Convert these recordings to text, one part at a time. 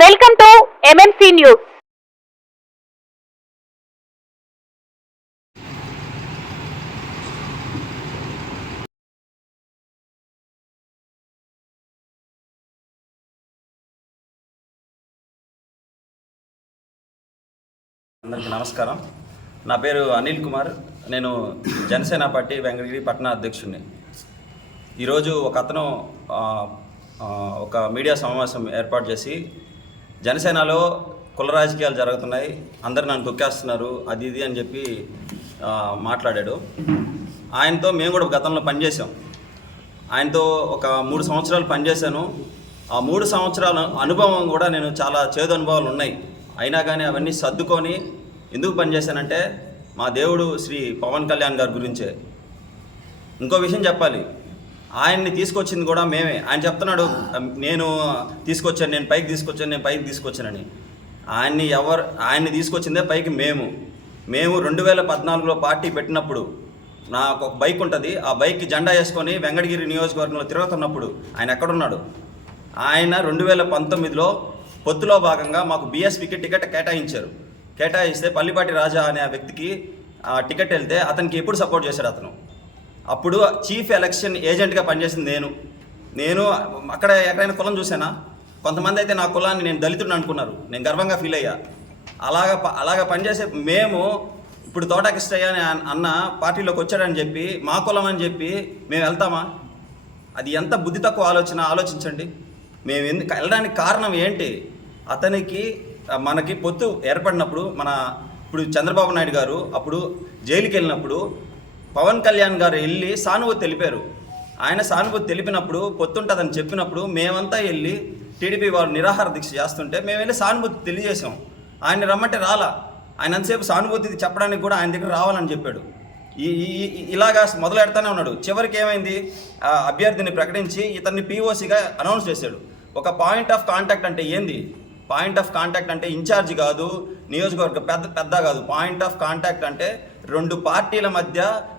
Welcome to MMC news. అందరికీ నమస్కారం. నా పేరు అనిల్ కుమార్. నేను జనసేన పార్టీ వెంకటగిరి పట్టణ అధ్యక్షుడిని. ఈరోజు ఒక అతను ఒక మీడియా సమావేశం ఏర్పాటు చేసి జనసేనలో కుల రాజకీయాలు జరుగుతున్నాయి, అందరు నన్ను తొక్కేస్తున్నారు, అది ఇది అని చెప్పి మాట్లాడాడు. ఆయనతో మేము కూడా గతంలో పనిచేసాం. ఆయనతో ఒక 3 సంవత్సరాలు పనిచేశాను. ఆ 3 సంవత్సరాల అనుభవం కూడా నేను చాలా చేదు అనుభవాలు ఉన్నాయి. అయినా కానీ అవన్నీ సర్దుకొని ఎందుకు పనిచేశానంటే మా దేవుడు శ్రీ పవన్ కళ్యాణ్ గారి గురించే. ఇంకో విషయం చెప్పాలి, ఆయన్ని తీసుకొచ్చింది కూడా మేమే. ఆయన చెప్తున్నాడు నేను తీసుకొచ్చాను, నేను పైకి తీసుకొచ్చానని. ఆయన్ని తీసుకొచ్చిందే పైకి మేము 2014లో పార్టీ పెట్టినప్పుడు నాకు ఒక బైక్ ఉంటుంది. ఆ బైక్కి జెండా వేసుకొని వెంకటగిరి నియోజకవర్గంలో తిరుగుతున్నప్పుడు ఆయన ఎక్కడున్నాడు? ఆయన 2019లో పొత్తులో భాగంగా మాకు బీఎస్పీకి టికెట్ కేటాయిస్తే పల్లిపాటి రాజా అనే వ్యక్తికి టికెట్ వెళ్తే అతనికి ఎప్పుడు సపోర్ట్ చేశాడు అతను? అప్పుడు చీఫ్ ఎలక్షన్ ఏజెంట్గా పనిచేసింది నేను అక్కడ ఎక్కడైనా కులం చూసానా? కొంతమంది అయితే నా కులాన్ని నేను దళితుడిని అనుకున్నారు. నేను గర్వంగా ఫీల్ అయ్యా. అలాగా పనిచేసే మేము ఇప్పుడు తోట కిష్టయ్య అని అన్న పార్టీలోకి వచ్చాడని చెప్పి మా కులం అని చెప్పి మేము వెళ్తామా? అది ఎంత బుద్ధి తక్కువ ఆలోచించండి. మేము వెళ్ళడానికి కారణం ఏంటి? అతనికి మనకి పొత్తు ఏర్పడినప్పుడు ఇప్పుడు చంద్రబాబు నాయుడు గారు అప్పుడు జైలుకి వెళ్ళినప్పుడు పవన్ కళ్యాణ్ గారు వెళ్ళి సానుభూతి తెలిపారు. ఆయన సానుభూతి తెలిపినప్పుడు పొత్తుంటుందని చెప్పినప్పుడు మేమంతా వెళ్ళి టీడీపీ వాళ్ళు నిరాహార దీక్ష చేస్తుంటే మేము వెళ్ళి సానుభూతి తెలియజేసాం. ఆయన రమ్మంటే రాలా. ఆయన అంతసేపు సానుభూతి చెప్పడానికి కూడా ఆయన దగ్గర రావాలని చెప్పాడు. ఇలాగా మొదలెడతానే ఉన్నాడు. చివరికి ఏమైంది? అభ్యర్థిని ప్రకటించి ఇతన్ని పీఓసీగా అనౌన్స్ చేశాడు. ఒక పాయింట్ ఆఫ్ కాంటాక్ట్ అంటే ఏంది? పాయింట్ ఆఫ్ కాంటాక్ట్ అంటే ఇన్ఛార్జ్ కాదు, నియోజకవర్గ పెద్ద కాదు. పాయింట్ ఆఫ్ కాంటాక్ట్ అంటే 2 పార్టీల మధ్య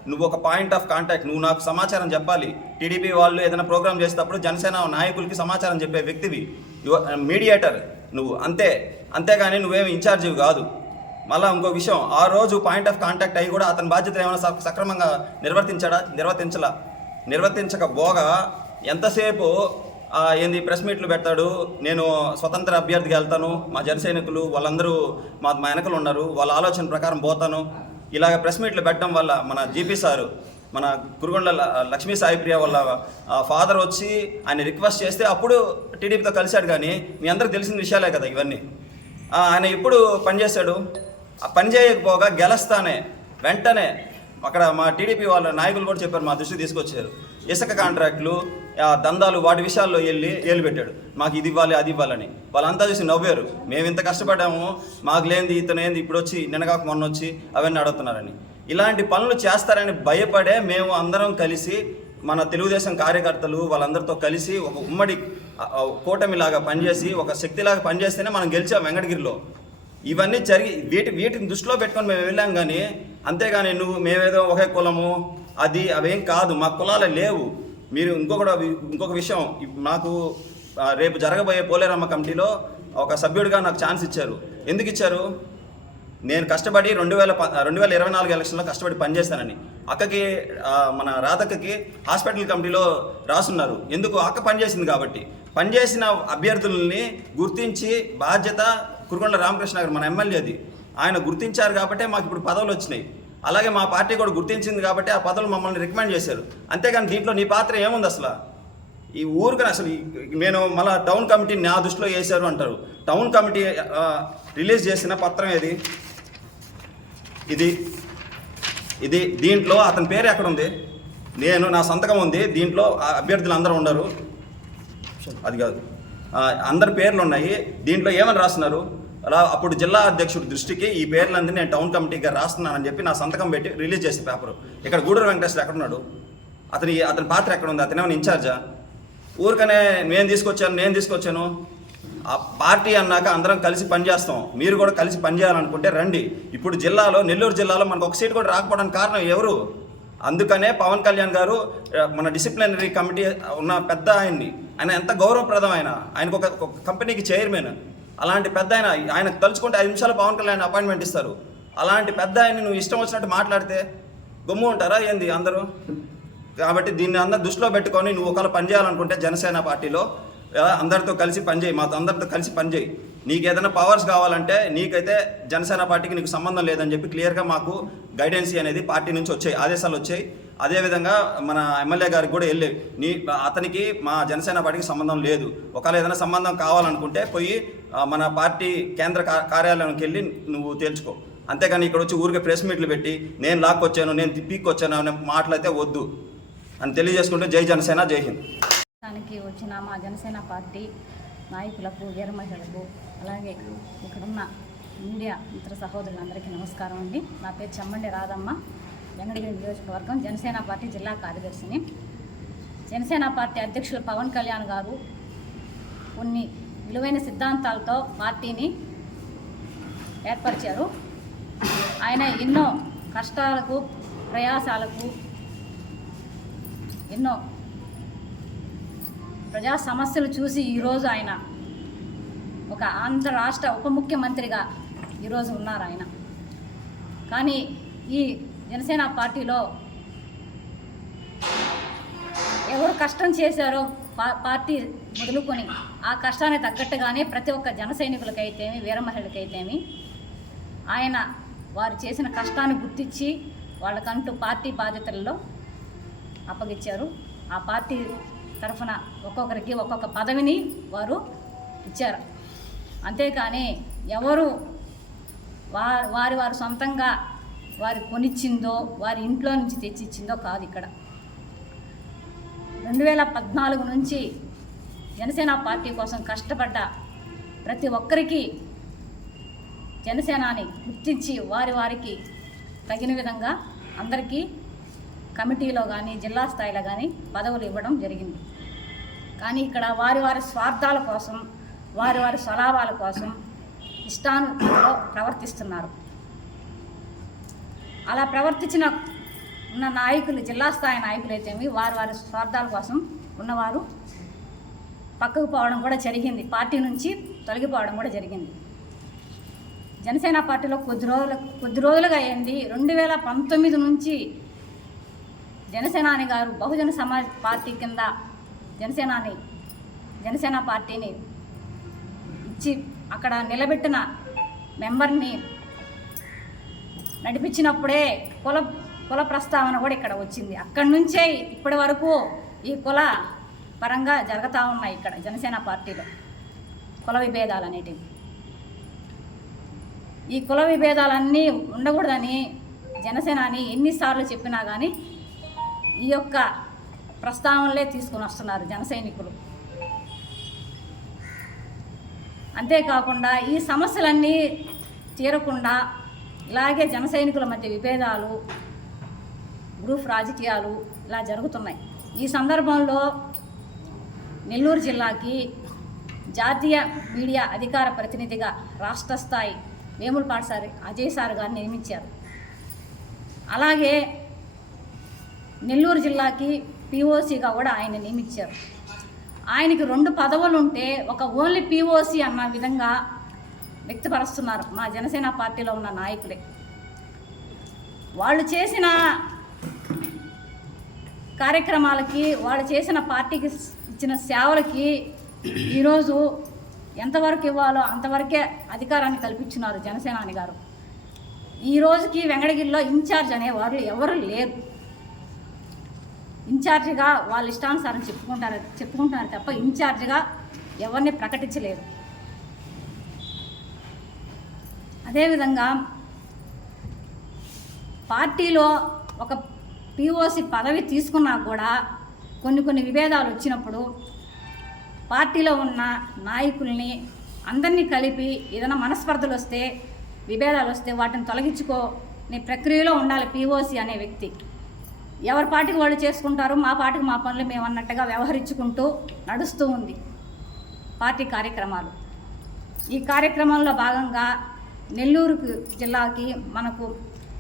నువ్వు ఒక పాయింట్ ఆఫ్ కాంటాక్ట్. నువ్వు నాకు సమాచారం చెప్పాలి. టీడీపీ వాళ్ళు ఏదైనా ప్రోగ్రామ్ చేసేటప్పుడు జనసేన నాయకులకి సమాచారం చెప్పే వ్యక్తివి, మీడియేటర్ నువ్వు, అంతేగాని నువ్వేమి ఇన్ఛార్జివి కాదు. మళ్ళీ ఇంకో విషయం, ఆ రోజు పాయింట్ ఆఫ్ కాంటాక్ట్ అయ్యి కూడా అతని బాధ్యతలు ఏమైనా సక్రమంగా నిర్వర్తించకపోగా ఎంతసేపు ప్రెస్ మీట్లు పెడతాడు. నేను స్వతంత్ర అభ్యర్థిగా వెళ్తాను, మా జనసైనికులు వాళ్ళందరూ మా వెనకలు ఉన్నారు, వాళ్ళ ఆలోచన ప్రకారం పోతాను. ఇలాగ ప్రెస్ మీట్లు పెట్టడం వల్ల మన జీపీ సారు, మన కురుగొండ లక్ష్మీ సాయిప్రియ వాళ్ళ ఫాదర్ వచ్చి ఆయన రిక్వెస్ట్ చేస్తే అప్పుడు టీడీపీతో కలిశాడు. కానీ మీ అందరికి తెలిసిన విషయాలే కదా ఇవన్నీ. ఆయన ఎప్పుడు పనిచేశాడు? పని చేయకపోగా గెలుస్తానే వెంటనే అక్కడ మా టీడీపీ వాళ్ళ నాయకులు కూడా చెప్పారు, మా దృష్టికి తీసుకొచ్చారు. ఇసుక కాంట్రాక్టులు, దందాలు, వాటి విషయాల్లో ఏలు పెట్టాడు. మాకు ఇది ఇవ్వాలి, అది ఇవ్వాలని. వాళ్ళంతా చూసి నవ్వారు. మేము ఇంత కష్టపడ్డాము, మాకు లేనిది ఇతనేంది ఇప్పుడు వచ్చి నిన్నగాక మొన్న వచ్చి అవన్నీ అడుగుతున్నారని. ఇలాంటి పనులు చేస్తారని భయపడే మేము అందరం కలిసి మన తెలుగుదేశం కార్యకర్తలు వాళ్ళందరితో కలిసి ఒక ఉమ్మడి కూటమిలాగా పనిచేసి ఒక శక్తిలాగా పనిచేస్తేనే మనం గెలిచాం వెంకటగిరిలో. ఇవన్నీ వీటిని దృష్టిలో పెట్టుకొని మేము వెళ్ళాం. కానీ అంతేగాని మేమేదో ఒకే కులము అవేం కాదు. మా కులాలే లేవు. మీరు ఇంకొక విషయం, నాకు రేపు జరగబోయే పోలేరమ్మ కమిటీలో ఒక సభ్యుడిగా నాకు ఛాన్స్ ఇచ్చారు. ఎందుకు ఇచ్చారు? నేను కష్టపడి 2024 ఎలక్షన్లో కష్టపడి పనిచేస్తానని. అక్కకి మన రాధక్కకి హాస్పిటల్ కమిటీలో రాసున్నారు. ఎందుకు? అక్క పనిచేసింది కాబట్టి. పనిచేసిన అభ్యర్థుల్ని గుర్తించి బాధ్యత కురుగొండ రామకృష్ణ గారు మన ఎమ్మెల్యేది, ఆయన గుర్తించారు కాబట్టి మాకు ఇప్పుడు పదవులు వచ్చినాయి. అలాగే మా పార్టీ కూడా గుర్తించింది కాబట్టి ఆ పదవులు మమ్మల్ని రికమెండ్ చేశారు. అంతేగాని దీంట్లో నీ పాత్ర ఏముంది అసలు? ఈ ఊరికి అసలు నేను మళ్ళీ టౌన్ కమిటీ నా దృష్టిలో వేశారు అంటారు. టౌన్ కమిటీ రిలీజ్ చేసిన పత్రం ఏది? ఇది దీంట్లో అతని పేరు ఎక్కడ ఉంది? నా సంతకం ఉంది. దీంట్లో అభ్యర్థులు అందరూ ఉండరు, అది కాదు, అందరి పేర్లు ఉన్నాయి. దీంట్లో ఏమని రాస్తున్నారు? అప్పుడు జిల్లా అధ్యక్షుడి దృష్టికి ఈ పేర్లందరూ నేను టౌన్ కమిటీగా రాస్తున్నానని చెప్పి నా సంతకం పెట్టి రిలీజ్ చేసే పేపరు. ఇక్కడ గూడూరు వెంకటేశ్వర ఎక్కడున్నాడు? అతని పాత్ర ఎక్కడ ఉంది? అతను ఏమైనా ఇన్ఛార్జా? ఊరికనే నేను తీసుకొచ్చాను. ఆ పార్టీ అన్నాక అందరం కలిసి పనిచేస్తాం. మీరు కూడా కలిసి పనిచేయాలనుకుంటే రండి. ఇప్పుడు నెల్లూరు జిల్లాలో మనకు ఒక సీటు కూడా రాకపోవడానికి కారణం ఎవరు? అందుకనే పవన్ కళ్యాణ్ గారు మన డిసిప్లినరీ కమిటీ ఉన్న పెద్ద ఆయన ఎంత గౌరవప్రదం ఆయనకు ఒక కంపెనీకి చైర్మన్. అలాంటి పెద్ద ఆయనకు తలుచుకుంటే 5 నిమిషాలు పవన్ కళ్యాణ్ అపాయింట్మెంట్ ఇస్తారు. అలాంటి పెద్ద ఆయన్ని నువ్వు ఇష్టం వచ్చినట్టు మాట్లాడితే గమ్ము ఉంటారా ఏంది అందరూ? కాబట్టి దీన్ని అందరూ దృష్టిలో పెట్టుకొని నువ్వు ఒకవేళ పనిచేయాలనుకుంటే జనసేన పార్టీలో అందరితో కలిసి పనిచేయి, మాతో అందరితో కలిసి పనిచేయి. నీకు ఏదైనా పవర్స్ కావాలంటే నీకైతే జనసేన పార్టీకి నీకు సంబంధం లేదని చెప్పి క్లియర్గా మాకు గైడెన్సీ అనేది పార్టీ నుంచి వచ్చాయి, ఆదేశాలు వచ్చాయి. అదేవిధంగా మన ఎమ్మెల్యే గారికి కూడా వెళ్ళేవి. అతనికి మా జనసేన పార్టీకి సంబంధం లేదు. ఒకవేళ ఏదైనా సంబంధం కావాలనుకుంటే పోయి మన పార్టీ కేంద్ర కార్యాలయానికి వెళ్ళి నువ్వు తేల్చుకో. అంతేగాని ఇక్కడ వచ్చి ఊరికే ప్రెస్ మీట్లు పెట్టి నేను లాక్కొచ్చాను, నేను పీక్కొచ్చాను అనే మాటలైతే వద్దు అని తెలియజేసుకుంటే జై జనసేన, జై హింద్. దానికి వచ్చిన మా జనసేన పార్టీ నాయకులకు, వీర మహిళలకు, అలాగే ఇక్కడున్న మీడియా మిత్ర సహోదరులందరికీ నమస్కారం అండి. నా పేరు చెమ్మండి రాధమ్మ, వెంకటగిరి నియోజకవర్గం జనసేన పార్టీ జిల్లా కార్యదర్శిని. జనసేన పార్టీ అధ్యక్షులు పవన్ కళ్యాణ్ గారు కొన్ని విలువైన సిద్ధాంతాలతో పార్టీని ఏర్పరిచారు. ఆయన ఎన్నో కష్టాలకు, ప్రయాసాలకు, ఎన్నో ప్రజా సమస్యలు చూసి ఈరోజు ఆయన ఒక ఆంధ్ర రాష్ట్ర ఉప ముఖ్యమంత్రిగా ఈరోజు ఉన్నారు ఆయన. కానీ ఈ జనసేన పార్టీలో ఎవరు కష్టం చేశారో పార్టీ మొదలుకొని ఆ కష్టానికి తగ్గట్టుగానే ప్రతి ఒక్క జన సైనికులకైతేమి, వీర మహిళలకైతేమి ఆయన వారు చేసిన కష్టాన్ని గుర్తించి వాళ్ళకంటూ పార్టీ బాధ్యతల్లో అప్పగించారు. ఆ పార్టీ తరఫున ఒక్కొక్కరికి ఒక్కొక్క పదవిని వారు ఇచ్చారు. అంతేకాని ఎవరు వారి సొంతంగా వారి కొనిచ్చిందో, వారి ఇంట్లో నుంచి తెచ్చిచ్చిందో కాదు. ఇక్కడ 2014 నుంచి జనసేన పార్టీ కోసం కష్టపడ్డ ప్రతి ఒక్కరికి జనసేనాని గుర్తించి వారికి తగిన విధంగా అందరికీ కమిటీలో కానీ జిల్లా స్థాయిలో కానీ పదవులు ఇవ్వడం జరిగింది. కానీ ఇక్కడ వారి స్వార్థాల కోసం, వారి స్వలాభాల కోసం ఇష్టానులో ప్రవర్తిస్తున్నారు. అలా ప్రవర్తించిన ఉన్న నాయకులు, జిల్లా స్థాయి నాయకులు అయితేమి వారి స్వార్థాల కోసం ఉన్నవారు పక్కకు పోవడం కూడా జరిగింది, పార్టీ నుంచి తొలగిపోవడం కూడా జరిగింది. జనసేన పార్టీలో కొద్ది రోజులుగా అయింది. 2019 నుంచి జనసేనాని గారు బహుజన సమాజ్ పార్టీ కింద జనసేన పార్టీని ఇచ్చి అక్కడ నిలబెట్టిన మెంబర్ని నడిపించినప్పుడే కుల ప్రస్తావన కూడా ఇక్కడ వచ్చింది. అక్కడి నుంచే ఇప్పటి వరకు ఈ కుల పరంగా జరుగుతూ ఉన్నాయి ఇక్కడ జనసేన పార్టీలో కుల విభేదాలు అనేటివి. ఈ కుల విభేదాలన్నీ ఉండకూడదని జనసేనాని ఎన్నిసార్లు చెప్పినా కానీ ఈ యొక్క ప్రస్తావనలే తీసుకొని వస్తున్నారు జన సైనికులు. అంతేకాకుండా ఈ సమస్యలన్నీ తీరకుండా ఇలాగే జన సైనికుల మధ్య విభేదాలు, గ్రూప్ రాజకీయాలు ఇలా జరుగుతున్నాయి. ఈ సందర్భంలో నెల్లూరు జిల్లాకి జాతీయ మీడియా అధికార ప్రతినిధిగా రాష్ట్ర స్థాయి వేములపాటి సార్ అజయ్ సార్ గారిని నియమించారు. అలాగే నెల్లూరు జిల్లాకి పిఓసిగా కూడా ఆయన నియమించారు. ఆయనకి 2 పదవులు ఉంటే ఒక ఓన్లీ పిఓసి అన్న విధంగా వ్యక్తపరుస్తున్నారు మా జనసేన పార్టీలో ఉన్న నాయకులే. వాళ్ళు చేసిన కార్యక్రమాలకి, వాళ్ళు చేసిన పార్టీకి ఇచ్చిన సేవలకి ఈరోజు ఎంతవరకు ఇవ్వాలో అంతవరకే అధికారాన్ని కల్పించున్నారు జనసేనాని గారు. ఈ రోజుకి వెంకటగిరిలో ఇన్ఛార్జ్ అనేవారు ఎవరు లేరు. ఇన్ఛార్జిగా వాళ్ళ ఇష్టానుసారం చెప్పుకుంటున్నారు తప్ప ఇన్ఛార్జిగా ఎవరిని ప్రకటించలేదు. అదేవిధంగా పార్టీలో ఒక పిఓసి పదవి తీసుకున్నా కూడా కొన్ని విభేదాలు వచ్చినప్పుడు పార్టీలో ఉన్న నాయకుల్ని అందరినీ కలిపి ఏదైనా మనస్పర్ధలు వస్తే, విభేదాలు వస్తే వాటిని తొలగించుకోని ప్రక్రియలో ఉండాలి పిఓసి అనే వ్యక్తి. ఎవరి పార్టీకి వాళ్ళు చేసుకుంటారు, మా పార్టీకి మా పనులు మేము అన్నట్టుగా వ్యవహరించుకుంటూ నడుస్తూ ఉంది పార్టీ కార్యక్రమాలు. ఈ కార్యక్రమంలో భాగంగా నెల్లూరు జిల్లాకి మనకు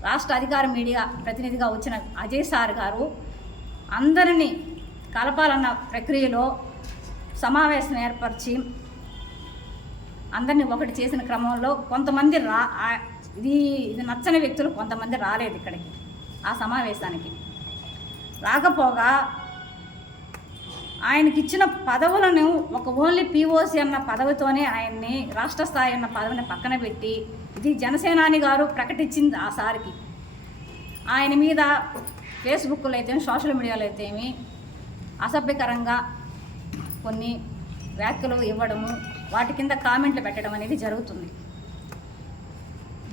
రాష్ట్ర అధికార మీడియా ప్రతినిధిగా వచ్చిన అజయ్ సార్ గారు అందరినీ కలపాలన్న ప్రక్రియలో సమావేశం ఏర్పరిచి అందరినీ ఒకటి చేసిన క్రమంలో కొంతమంది ఇది నచ్చని వ్యక్తులు కొంతమంది రాలేదు ఇక్కడికి ఆ సమావేశానికి. రాకపోగా ఆయనకి ఇచ్చిన పదవులను ఒక ఓన్లీ పిఓసి అన్న పదవితోనే ఆయన్ని రాష్ట్ర స్థాయి ఉన్న పదవిని పక్కన పెట్టి ఇది జనసేనాని గారు ప్రకటించింది ఆ సారికి. ఆయన మీద ఫేస్బుక్లో అయితే సోషల్ మీడియాలో అయితే అసభ్యకరంగా కొన్ని వ్యాఖ్యలు ఇవ్వడము, వాటి కింద కామెంట్లు పెట్టడం అనేది జరుగుతుంది.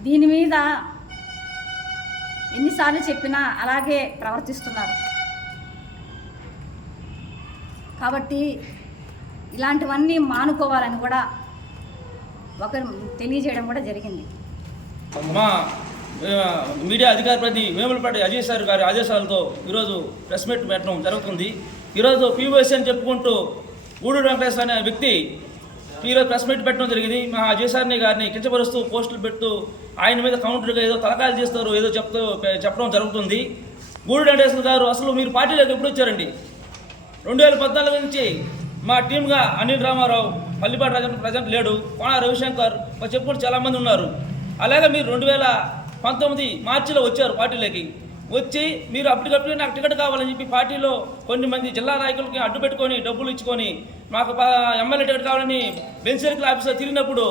దీని మీద ఎన్నిసార్లు చెప్పినా అలాగే ప్రవర్తిస్తున్నారు. కాబట్టి ఇలాంటివన్నీ మానుకోవాలని కూడా ఒకరు తెలియజేయడం కూడా జరిగింది. మా మీడియా అధికార ప్రతి వేములపాటి అజయ్ సార్ గారి ఆదేశాలతో ఈరోజు ప్రెస్ మీట్ పెట్టడం జరుగుతుంది. ఈరోజు పీఓఎస్ అని చెప్పుకుంటూ గూడూరు వెంకటేశ్వర అనే వ్యక్తి ఈరోజు ప్రెస్ మీట్ పెట్టడం జరిగింది. మా అజయ్ సార్ని గారిని కించపరుస్తూ పోస్టులు పెడుతూ ఆయన మీద కౌంటర్గా ఏదో తలకాయలు చేస్తారు ఏదో చెప్పడం జరుగుతుంది. గూడూరు వెంకటేశ్వర గారు అసలు మీరు పార్టీలోకి ఎప్పుడు వచ్చారండి? 2014 నుంచి మా టీమ్గా అనిల్ రామారావు, పల్లిపాటి రాజన్ ప్రజెంట్ లేడు, కోన రవిశంకర్ చెప్పుకుంటూ చాలామంది ఉన్నారు. అలాగే మీరు 2019 మార్చిలో వచ్చారు పార్టీలోకి. వచ్చి మీరు అప్పటికప్పుడు నాకు టికెట్ కావాలని చెప్పి పార్టీలో కొన్ని మంది జిల్లా నాయకులకి అడ్డు పెట్టుకొని డబ్బులు ఇచ్చుకొని మాకు ఎమ్మెల్యే టికెట్ కావాలని బెంచ్ సర్కిల్ ఆఫీసర్ తిరిగినప్పుడు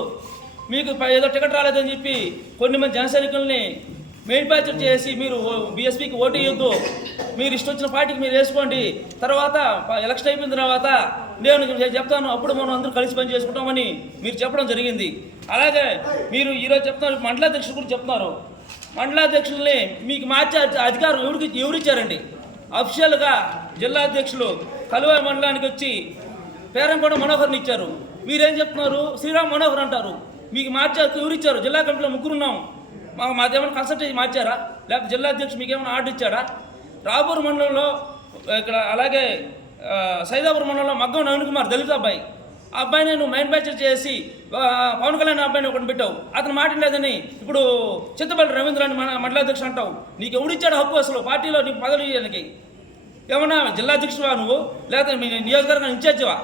మీకు ఏదో టికెట్ రాలేదని చెప్పి కొన్ని మంది జన సైనికుల్ని మేనిఫెక్చర్ చేసి మీరు బీఎస్పీకి ఓటు ఇవ్వద్దు, మీరు ఇష్టం వచ్చిన పార్టీకి మీరు వేసుకోండి, తర్వాత ఎలక్షన్ అయిపోయిన తర్వాత నేను చెప్తాను అప్పుడు మనం అందరూ కలిసి పని చేసుకుంటామని మీరు చెప్పడం జరిగింది. అలాగే మీరు ఈరోజు చెప్తున్నారు మండలాధ్యక్షులు కూడా చెప్తున్నారు. మండలాధ్యక్షుల్ని మీకు మార్చే అధికారం ఎవరిచ్చారండి? అఫిషియల్గా జిల్లా అధ్యక్షులు కలువ మండలానికి వచ్చి పేరంకొండ మనోహర్ని ఇచ్చారు. మీరేం చెప్తున్నారు? శ్రీరామ్ మనోహర్ అంటారు. మీకు మార్చే ఎవరిచ్చారు? జిల్లా కమిటీలో ముగ్గురున్నాం, మాదేమైనా కన్సల్ట్ చేసి మార్చారా? లేకపోతే జిల్లా అధ్యక్షుడు మీకు ఏమైనా ఆర్డర్ ఇచ్చాడా? రాపూర్ మండలంలో ఇక్కడ అలాగే సైదాపూర్ మండలంలో మగ్గం నవీన్ కుమార్ దళిత అబ్బాయి, ఆ అబ్బాయిని నువ్వు మ్యానుఫ్యాక్చర్ చేసి పవన్ కళ్యాణ్ అబ్బాయిని ఒకటి పెట్టావు, అతను మాట లేదని ఇప్పుడు చింతపల్లి రవీంద్రాన్ని మండలాధ్యక్షుడు అంటావు. నీకు ఎవడిచ్చాడు హక్కు అసలు పార్టీలో నీకు పదవి ఇవ్వడానికి? ఏమన్నా జిల్లా అధ్యక్షుడువా నువ్వు, లేకపోతే మీ నియోజకవర్గం ఇన్ఛార్జివా?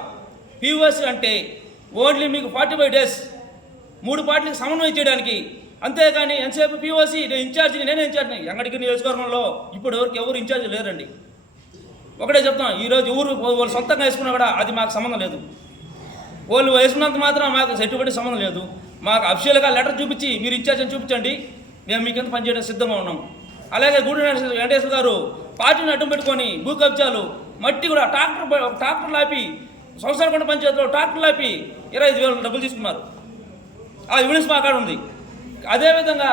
పీఓఎస్ అంటే ఓన్లీ మీకు 45 days 3 పార్టీలకు సమన్వయం చేయడానికి, అంతేగాని ఎంతసేపు పీఓసీ నేను ఇన్ఛార్జిని నేనే ఇన్ఛార్జిని. ఎంగడికి నియోజకవర్గంలో ఇప్పుడు ఎవరు ఇన్ఛార్జి లేరండి. ఒకటే చెప్తాం, ఈరోజు వాళ్ళు సొంతంగా వేసుకున్నా కూడా అది మాకు సంబంధం లేదు. వాళ్ళు వేసుకున్నంత మాత్రం మాకు ఎటువంటి సంబంధం లేదు. మాకు అఫిషియల్గా లెటర్ చూపించి మీరు ఇన్ఛార్జ్ అని చూపించండి, మేము మీకెంత పనిచేయడం సిద్ధంగా ఉన్నాం. అలాగే గూడూరు వెంకటేశ్వర గారు పార్టీని అడ్డం పెట్టుకొని భూ కబ్జాలు, మట్టి కూడా ట్రాక్టర్ లాపి సంవత్సరాల పంచాయతీలో ట్రాక్టర్ లాపి 25,000 డబ్బులు తీసుకున్నారు. ఆ ఎవిడెన్స్ మా కాడ ఉంది. అదేవిధంగా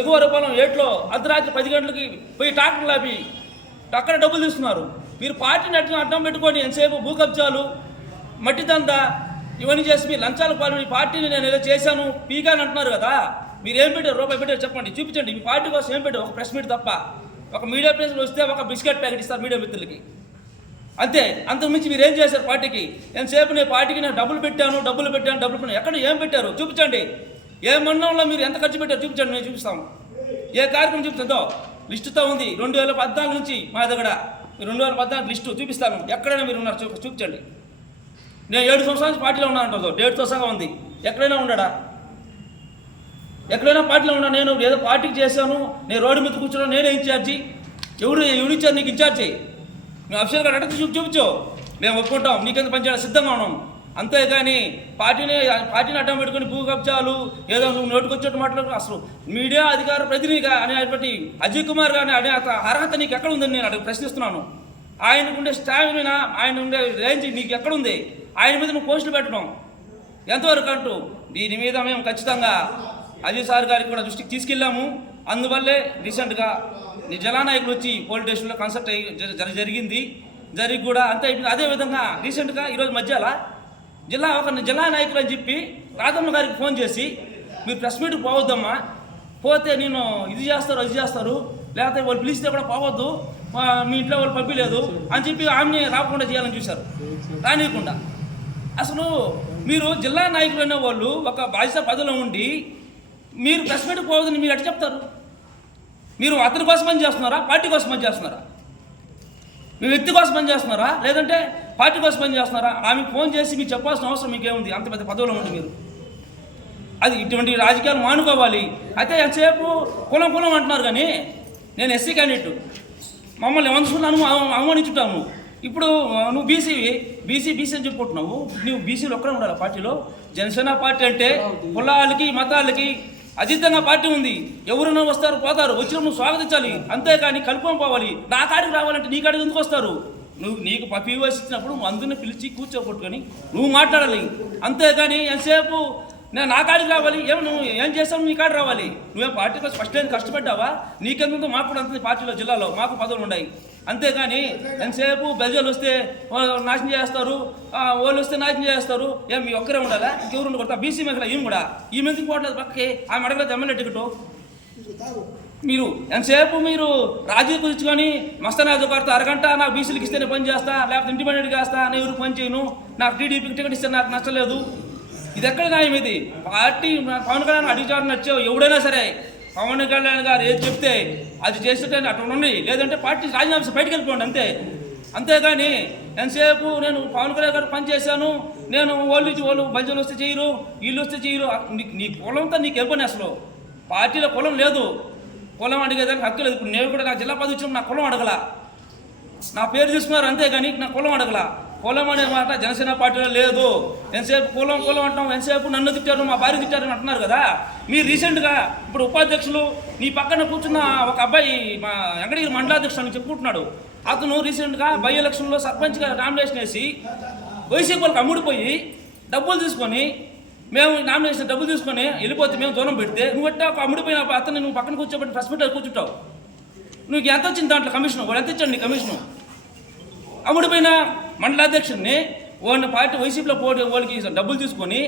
ఎగువ రూపాయలు 7లో అర్ధరాత్రి 10 గంటలకి పోయి ట్రాక్టర్ లాపి అక్కడ డబ్బులు తీసుకున్నారు. మీరు పార్టీని అడ్డం పెట్టుకొని ఎంతసేపు భూ కబ్జాలు, మట్టి దందా ఇవన్నీ చేసి మీరు లంచాలు పాల్గొని పార్టీని నేను ఏదో చేశాను పీకాని అంటున్నారు కదా. మీరు ఏం పెట్టారు? రూపాయి పెట్టారు చెప్పండి, చూపించండి. మీ పార్టీ కోసం ఏం పెట్టారు? ఒక ప్రెస్ మీట్ తప్ప. ఒక మీడియా ప్రెస్లు వస్తే ఒక బిస్కెట్ ప్యాకెట్ ఇస్తారు మీడియా మిత్రులకి, అంతే. అంతకుమించి మీరు ఏం చేశారు పార్టీకి? ఎంతసేపు నేను పార్టీకి నేను డబ్బులు పెట్టాను ఎక్కడ ఏం పెట్టారు చూపించండి. ఏ మండలంలో మీరు ఎంత ఖర్చు పెట్టారు చూపించండి, మేము చూపిస్తాము. ఏ కార్యక్రమం చూపిస్తుందో లిస్టుతో ఉంది. 2014 నుంచి మా దగ్గర 2014 లిస్టు చూపిస్తాను. ఎక్కడైనా మీరు ఉన్నారు చూపించండి. నేను 7 సంవత్సరాల నుంచి పార్టీలో ఉన్నాను, డేట్తో సహా ఉంది. ఎక్కడైనా ఉన్నాడా? ఎక్కడైనా పార్టీలో ఉన్నా? నేను ఏదో పార్టీకి చేశాను, నేను రోడ్డు మీద కూర్చున్నాను, నేనే ఇన్ఛార్జి. ఎవరిచ్చారు నీకు ఇన్ఛార్జి? మేము అఫిషియల్గా అడిగితే చూపించు, మేము ఒప్పుకుంటాం, నీకెంత పనిచేయడం సిద్ధంగా ఉన్నాం. అంతేగాని పార్టీని అడ్డం పెట్టుకుని భూ కబ్జాలు ఏదో నువ్వు నోటుకొచ్చేట్టు మాట్లాడు. అసలు మీడియా అధికార ప్రతినిధిగా అనేటువంటి అజయ్ కుమార్ గారిని అనే అర్హత నీకు ఎక్కడ ఉందని నేను ప్రశ్నిస్తున్నాను. ఆయనకు ఉండే స్టామినా, ఆయన ఉండే రేంజ్ నీకు ఎక్కడుంది? ఆయన మీద నువ్వు పోస్టులు పెట్టడం ఎంతవరకు అంటూ దీని మీద మేము ఖచ్చితంగా అజయ్ సార్ గారికి కూడా దృష్టికి తీసుకెళ్ళాము. అందువల్లే రీసెంట్గా జలానాయకులు వచ్చి పోలీస్ స్టేషన్లో కన్సల్ట్ జరిగింది. జరిగి కూడా అంతే అయిపోయింది. అదేవిధంగా రీసెంట్గా ఈరోజు మధ్యాహ్నం జిల్లా నాయకులు అని చెప్పి రాధమ్మ గారికి ఫోన్ చేసి మీరు ప్రెస్ మీట్కి పోవద్దమ్మా, పోతే నేను ఇది చేస్తారు అది చేస్తారు, లేకపోతే వాళ్ళు పిలిస్తే కూడా పోవద్దు, మీ ఇంట్లో వాళ్ళు పంపించలేదు అని చెప్పి ఆమెని రాకుండా చేయాలని చూశారు, రానియకుండా. అసలు మీరు జిల్లా నాయకులు అనే వాళ్ళు ఒక బాధ్యత పదవిలో ఉండి మీరు ప్రెస్ మీట్కి పోవద్దని మీరు ఎట్లా చెప్తారు? మీరు అతని కోసం పని చేస్తున్నారా, పార్టీ కోసం పని చేస్తున్నారా? మీ వ్యక్తి కోసం పని చేస్తున్నారా, లేదంటే పార్టీ కోసం పని చేస్తున్నారా? ఆమెకు ఫోన్ చేసి మీకు చెప్పాల్సిన అవసరం మీకేముంది? అంత పెద్ద పదవిలో ఉంది మీరు. అది ఇటువంటి రాజకీయాలు మానుకోవాలి. అయితే ఎంతసేపు కులం కులం అంటున్నారు, కానీ నేను ఎస్సీ క్యాండిడేట్, మమ్మల్ని వంశులను అవమానించుంటావు. ఇప్పుడు నువ్వు బీసీ అని చెప్పుకుంటున్నావు. నువ్వు బీసీలు ఒక్కడే ఉండాలి పార్టీలో. జనసేన పార్టీ అంటే కులాలకి మతాలకి అతీతంగా పార్టీ ఉంది. ఎవరైనా వస్తారు పోతారు, వచ్చిన నువ్వు స్వాగతించాలి, అంతేకాని కలుపుకొని పోవాలి. నా కాడికి రావాలంటే నీ కాడికి ఎందుకు వస్తారు? నీకు పీఓఎస్ ఇచ్చినప్పుడు నువ్వు అందరిని పిలిచి కూర్చోబట్టుకొని నువ్వు మాట్లాడాలి, అంతేకాని ఎంతసేపు నేను నా కాడికి రావాలి, నువ్వు ఏం చేస్తావు, నీ కాడికి రావాలి. నువ్వేం పార్టీ కోసం ఫస్ట్ టైం కష్టపడ్డావా? నీకెందుకు మాకు కూడా అంత పార్టీలో జిల్లాలో మాకు పదవులు ఉన్నాయి, అంతేగాని ఎంతసేపు బెజలు వస్తే నాశనం చేస్తారు, వాళ్ళు వస్తే నాశనం చేస్తారు. మీ ఒక్కరే ఉండాలా? ఇంకెవరు ఉండకూడదా? బీసీ మహిళ ఈమె కూడా ఈమె ఎందుకు పోవట్లేదు పక్కకి? ఆమె అడగలేదు ఎమ్మెల్యే టికెట్. మీరు ఎంతసేపు మీరు రాజీ కుదుర్చుకొని మస్తానాథ్ గారితో అరగంట నాకు బీసీలకు ఇస్తేనే పని చేస్తా, లేకపోతే ఇండిపెండెంట్గా వేస్తా, నేను ఎవరికి పని చేయను, నాకు టీడీపీకి టికెట్ ఇస్తే నాకు నచ్చలేదు. ఇది ఎక్కడ న్యాయం? ఇది పార్టీ పవన్ కళ్యాణ్ అడిగారు నచ్చావు, ఎవడైనా సరే పవన్ కళ్యాణ్ గారు ఏది చెప్తే అది చేస్తుంటే అటు ఉండి, లేదంటే పార్టీ రాజీనామా బయటకు వెళ్ళిపోండి అంతే. అంతేగాని ఎంతసేపు నేను పవన్ కళ్యాణ్ గారు పని చేశాను, నేను వాళ్ళు బంజలు వస్తే చేయరు, వీళ్ళు వస్తే చేయరు. నీ కులంతో నీకేం పని? అసలు పార్టీలో కులం లేదు, కులం అడిగేదానికి హక్కు లేదు. ఇప్పుడు నేను కూడా నా జిల్లా పదవి ఇచ్చినప్పుడు నా కులం అడగల, నా పేరు తీసుకున్నారు అంతేగాని నా కులం అడగల. కులం అనే మాట జనసేన పార్టీలో లేదు. ఎంతసేపు కులం అంటాం, ఎంతసేపు నన్ను తిట్టారు, మా భార్య తిట్టారు అంటున్నారు కదా. మీరు రీసెంట్గా ఇప్పుడు ఉపాధ్యక్షులు నీ పక్కన కూర్చున్న ఒక అబ్బాయి మా వెంకటగిరి మండలాధ్యక్షుడు అని చెప్పుకుంటున్నాడు. అతను రీసెంట్గా బై ఎలక్షన్లో సర్పంచ్గా నామినేషన్ వేసి వైసీపీ వాళ్ళకి అమ్ముడిపోయి డబ్బులు తీసుకొని, మేము నామినేషన్ డబ్బులు తీసుకొని వెళ్ళిపోతే మేము దూరం పెడితే నువ్వు ఎట్టా అమ్ముడిపోయిన అతను నువ్వు పక్కన కూర్చోబెట్టి ప్రెస్ మీట్ కూర్చుంటావు. నువ్వు ఎంత వచ్చింది దాంట్లో కమిషన్? వాడు ఎంత ఇచ్చాడు నీ కమిషను? అమ్ముడిపోయిన మండలాధ్యక్షుడిని వాడిని పార్టీ వైసీపీలో పోటీ వాళ్ళకి డబ్బులు తీసుకొని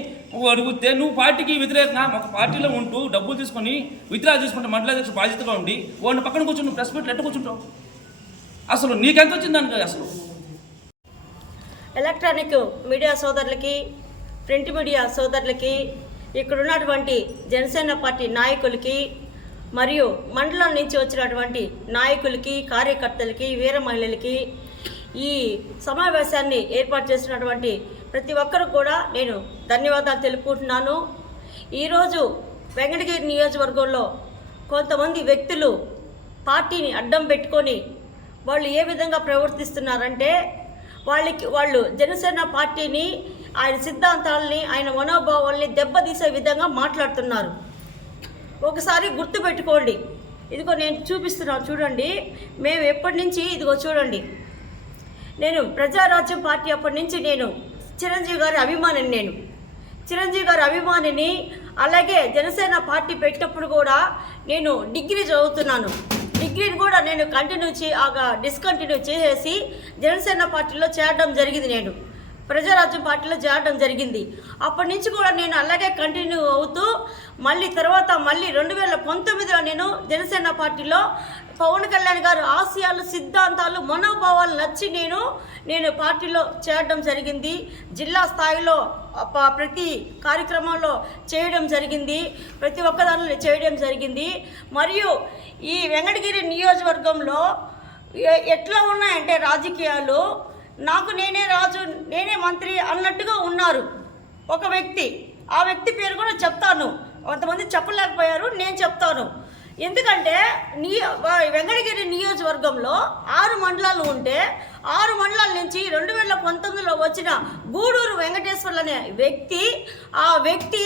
అడిగితే నువ్వు పార్టీకి వ్యతిరేకంగా ఒక పార్టీలో ఉంటూ డబ్బులు తీసుకొని విత్డ్రా తీసుకుంటే మండలాధ్యక్షుడు బాధ్యతగా ఉండి వాడిని పక్కన కూర్చొని నువ్వు ప్రెస్ మీట్లు ఎట్ట కూర్చుంటావు? అసలు నీకెంత వచ్చింది దానికి? అసలు ఎలక్ట్రానిక్ మీడియా సోదరులకి, ప్రింట్ మీడియా సోదరులకి, ఇక్కడ ఉన్నటువంటి జనసేన పార్టీ నాయకులకి మరియు మండలం నుంచి వచ్చినటువంటి నాయకులకి, కార్యకర్తలకి, వీర మహిళలకి, ఈ సమావేశాన్ని ఏర్పాటు చేసినటువంటి ప్రతి ఒక్కరికి కూడా నేను ధన్యవాదాలు తెలుపుకుంటున్నాను. ఈరోజు వెంకటగిరి నియోజకవర్గంలో కొంతమంది వ్యక్తులు పార్టీని అడ్డం పెట్టుకొని వాళ్ళు ఏ విధంగా ప్రవర్తిస్తున్నారంటే వాళ్ళు జనసేన పార్టీని, ఆయన సిద్ధాంతాలని, ఆయన మనోభావాల్ని దెబ్బతీసే విధంగా మాట్లాడుతున్నారు. ఒకసారి గుర్తుపెట్టుకోండి, ఇదిగో నేను చూపిస్తున్నాను చూడండి. మేము ఎప్పటి నుంచి ఇదిగో చూడండి, నేను ప్రజారాజ్యం పార్టీ అప్పటి నుంచి నేను చిరంజీవి గారి అభిమానిని, నేను చిరంజీవి గారి అభిమానిని. అలాగే జనసేన పార్టీ పెట్టినప్పుడు కూడా నేను డిగ్రీ చదువుతున్నాను. డిగ్రీని కూడా నేను డిస్కంటిన్యూ చేసేసి జనసేన పార్టీలో చేరడం జరిగింది. నేను ప్రజారాజ్యం పార్టీలో చేరడం జరిగింది. అప్పటి నుంచి కూడా నేను అలాగే కంటిన్యూ అవుతూ మళ్ళీ 2019లో నేను జనసేన పార్టీలో పవన్ కళ్యాణ్ గారు ఆశయాలు, సిద్ధాంతాలు, మనోభావాలు నచ్చి నేను పార్టీలో చేరడం జరిగింది. జిల్లా స్థాయిలో ప్రతి కార్యక్రమంలో చేయడం జరిగింది, ప్రతి ఒక్కదానిలో చేయడం జరిగింది. మరియు ఈ వెంకటగిరి నియోజకవర్గంలో ఎట్లా ఉన్నాయంటే రాజకీయాలు, నాకు నేనే రాజు, నేనే మంత్రి అన్నట్టుగా ఉన్నారు. ఒక వ్యక్తి, ఆ వ్యక్తి పేరు కూడా చెప్తాను, కొంతమంది చెప్పలేకపోయారు, నేను చెప్తాను. ఎందుకంటే వెంకటగిరి నియోజకవర్గంలో 6 మండలాలు ఉంటే 6 మండలాల నుంచి 2019లో వచ్చిన గూడూరు వెంకటేశ్వర్లు అనే వ్యక్తి, ఆ వ్యక్తి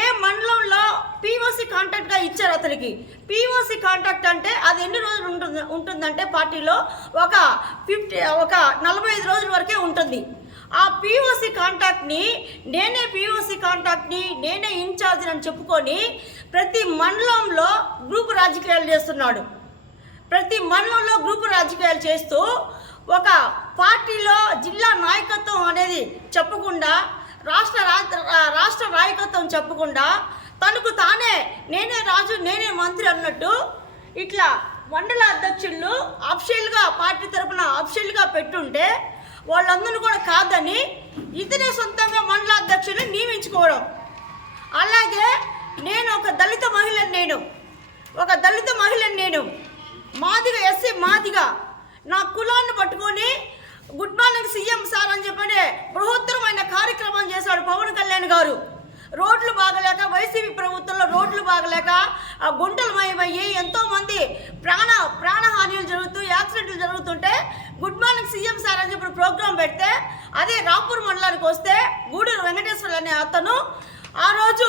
ఏ మండలంలో పీఓసీ కాంట్రాక్ట్గా ఇచ్చారు అతనికి. పీఓసీ కాంట్రాక్ట్ అంటే అది ఎన్ని రోజులు ఉంటుందంటే పార్టీలో ఒక 45 రోజుల వరకే ఉంటుంది. ఆ పీఓసీ కాంట్రాక్ట్ని నేనే ఇన్ఛార్జ్ అని చెప్పుకొని ప్రతి మండలంలో గ్రూపు రాజకీయాలు చేస్తున్నాడు. ప్రతి మండలంలో గ్రూపు రాజకీయాలు చేస్తూ ఒక పార్టీలో జిల్లా నాయకత్వం అనేది చెప్పకుండా, రాష్ట్ర నాయకత్వం చెప్పకుండా, తనకు తానే నేనే రాజు, నేనే మంత్రి అన్నట్టు ఇట్లా మండల అధ్యక్షులు అఫీషియల్గా పార్టీ తరఫున అఫీషియల్గా పెట్టుంటే వాళ్ళందరూ కూడా కాదని ఇతనే సొంతంగా మండల అధ్యక్షుడిని నియమించుకోవడం. అలాగే నేను ఒక దళిత మహిళని, నేను మాదిగా, ఎస్సీ మాదిగా, నా కులాన్ని పట్టుకొని గుడ్ మార్నింగ్ సీఎం సార్ అని చెప్పనే బృహత్తరమైన కార్యక్రమం చేశాడు పవన్ కళ్యాణ్ గారు. రోడ్లు బాగలేక, వైసీపీ ప్రభుత్వంలో రోడ్లు బాగలేక ఆ గుంటలు మయమయ్యి ఎంతోమంది ప్రాణహానిలు జరుగుతూ యాక్సిడెంట్లు జరుగుతుంటే గుడ్ మార్నింగ్ సీఎం సార్ అని చెప్పి ప్రోగ్రాం పెడితే అదే రాంపూర్ మండలానికి వస్తే గూడూరు వెంకటేశ్వర్లు అనే అతను ఆ రోజు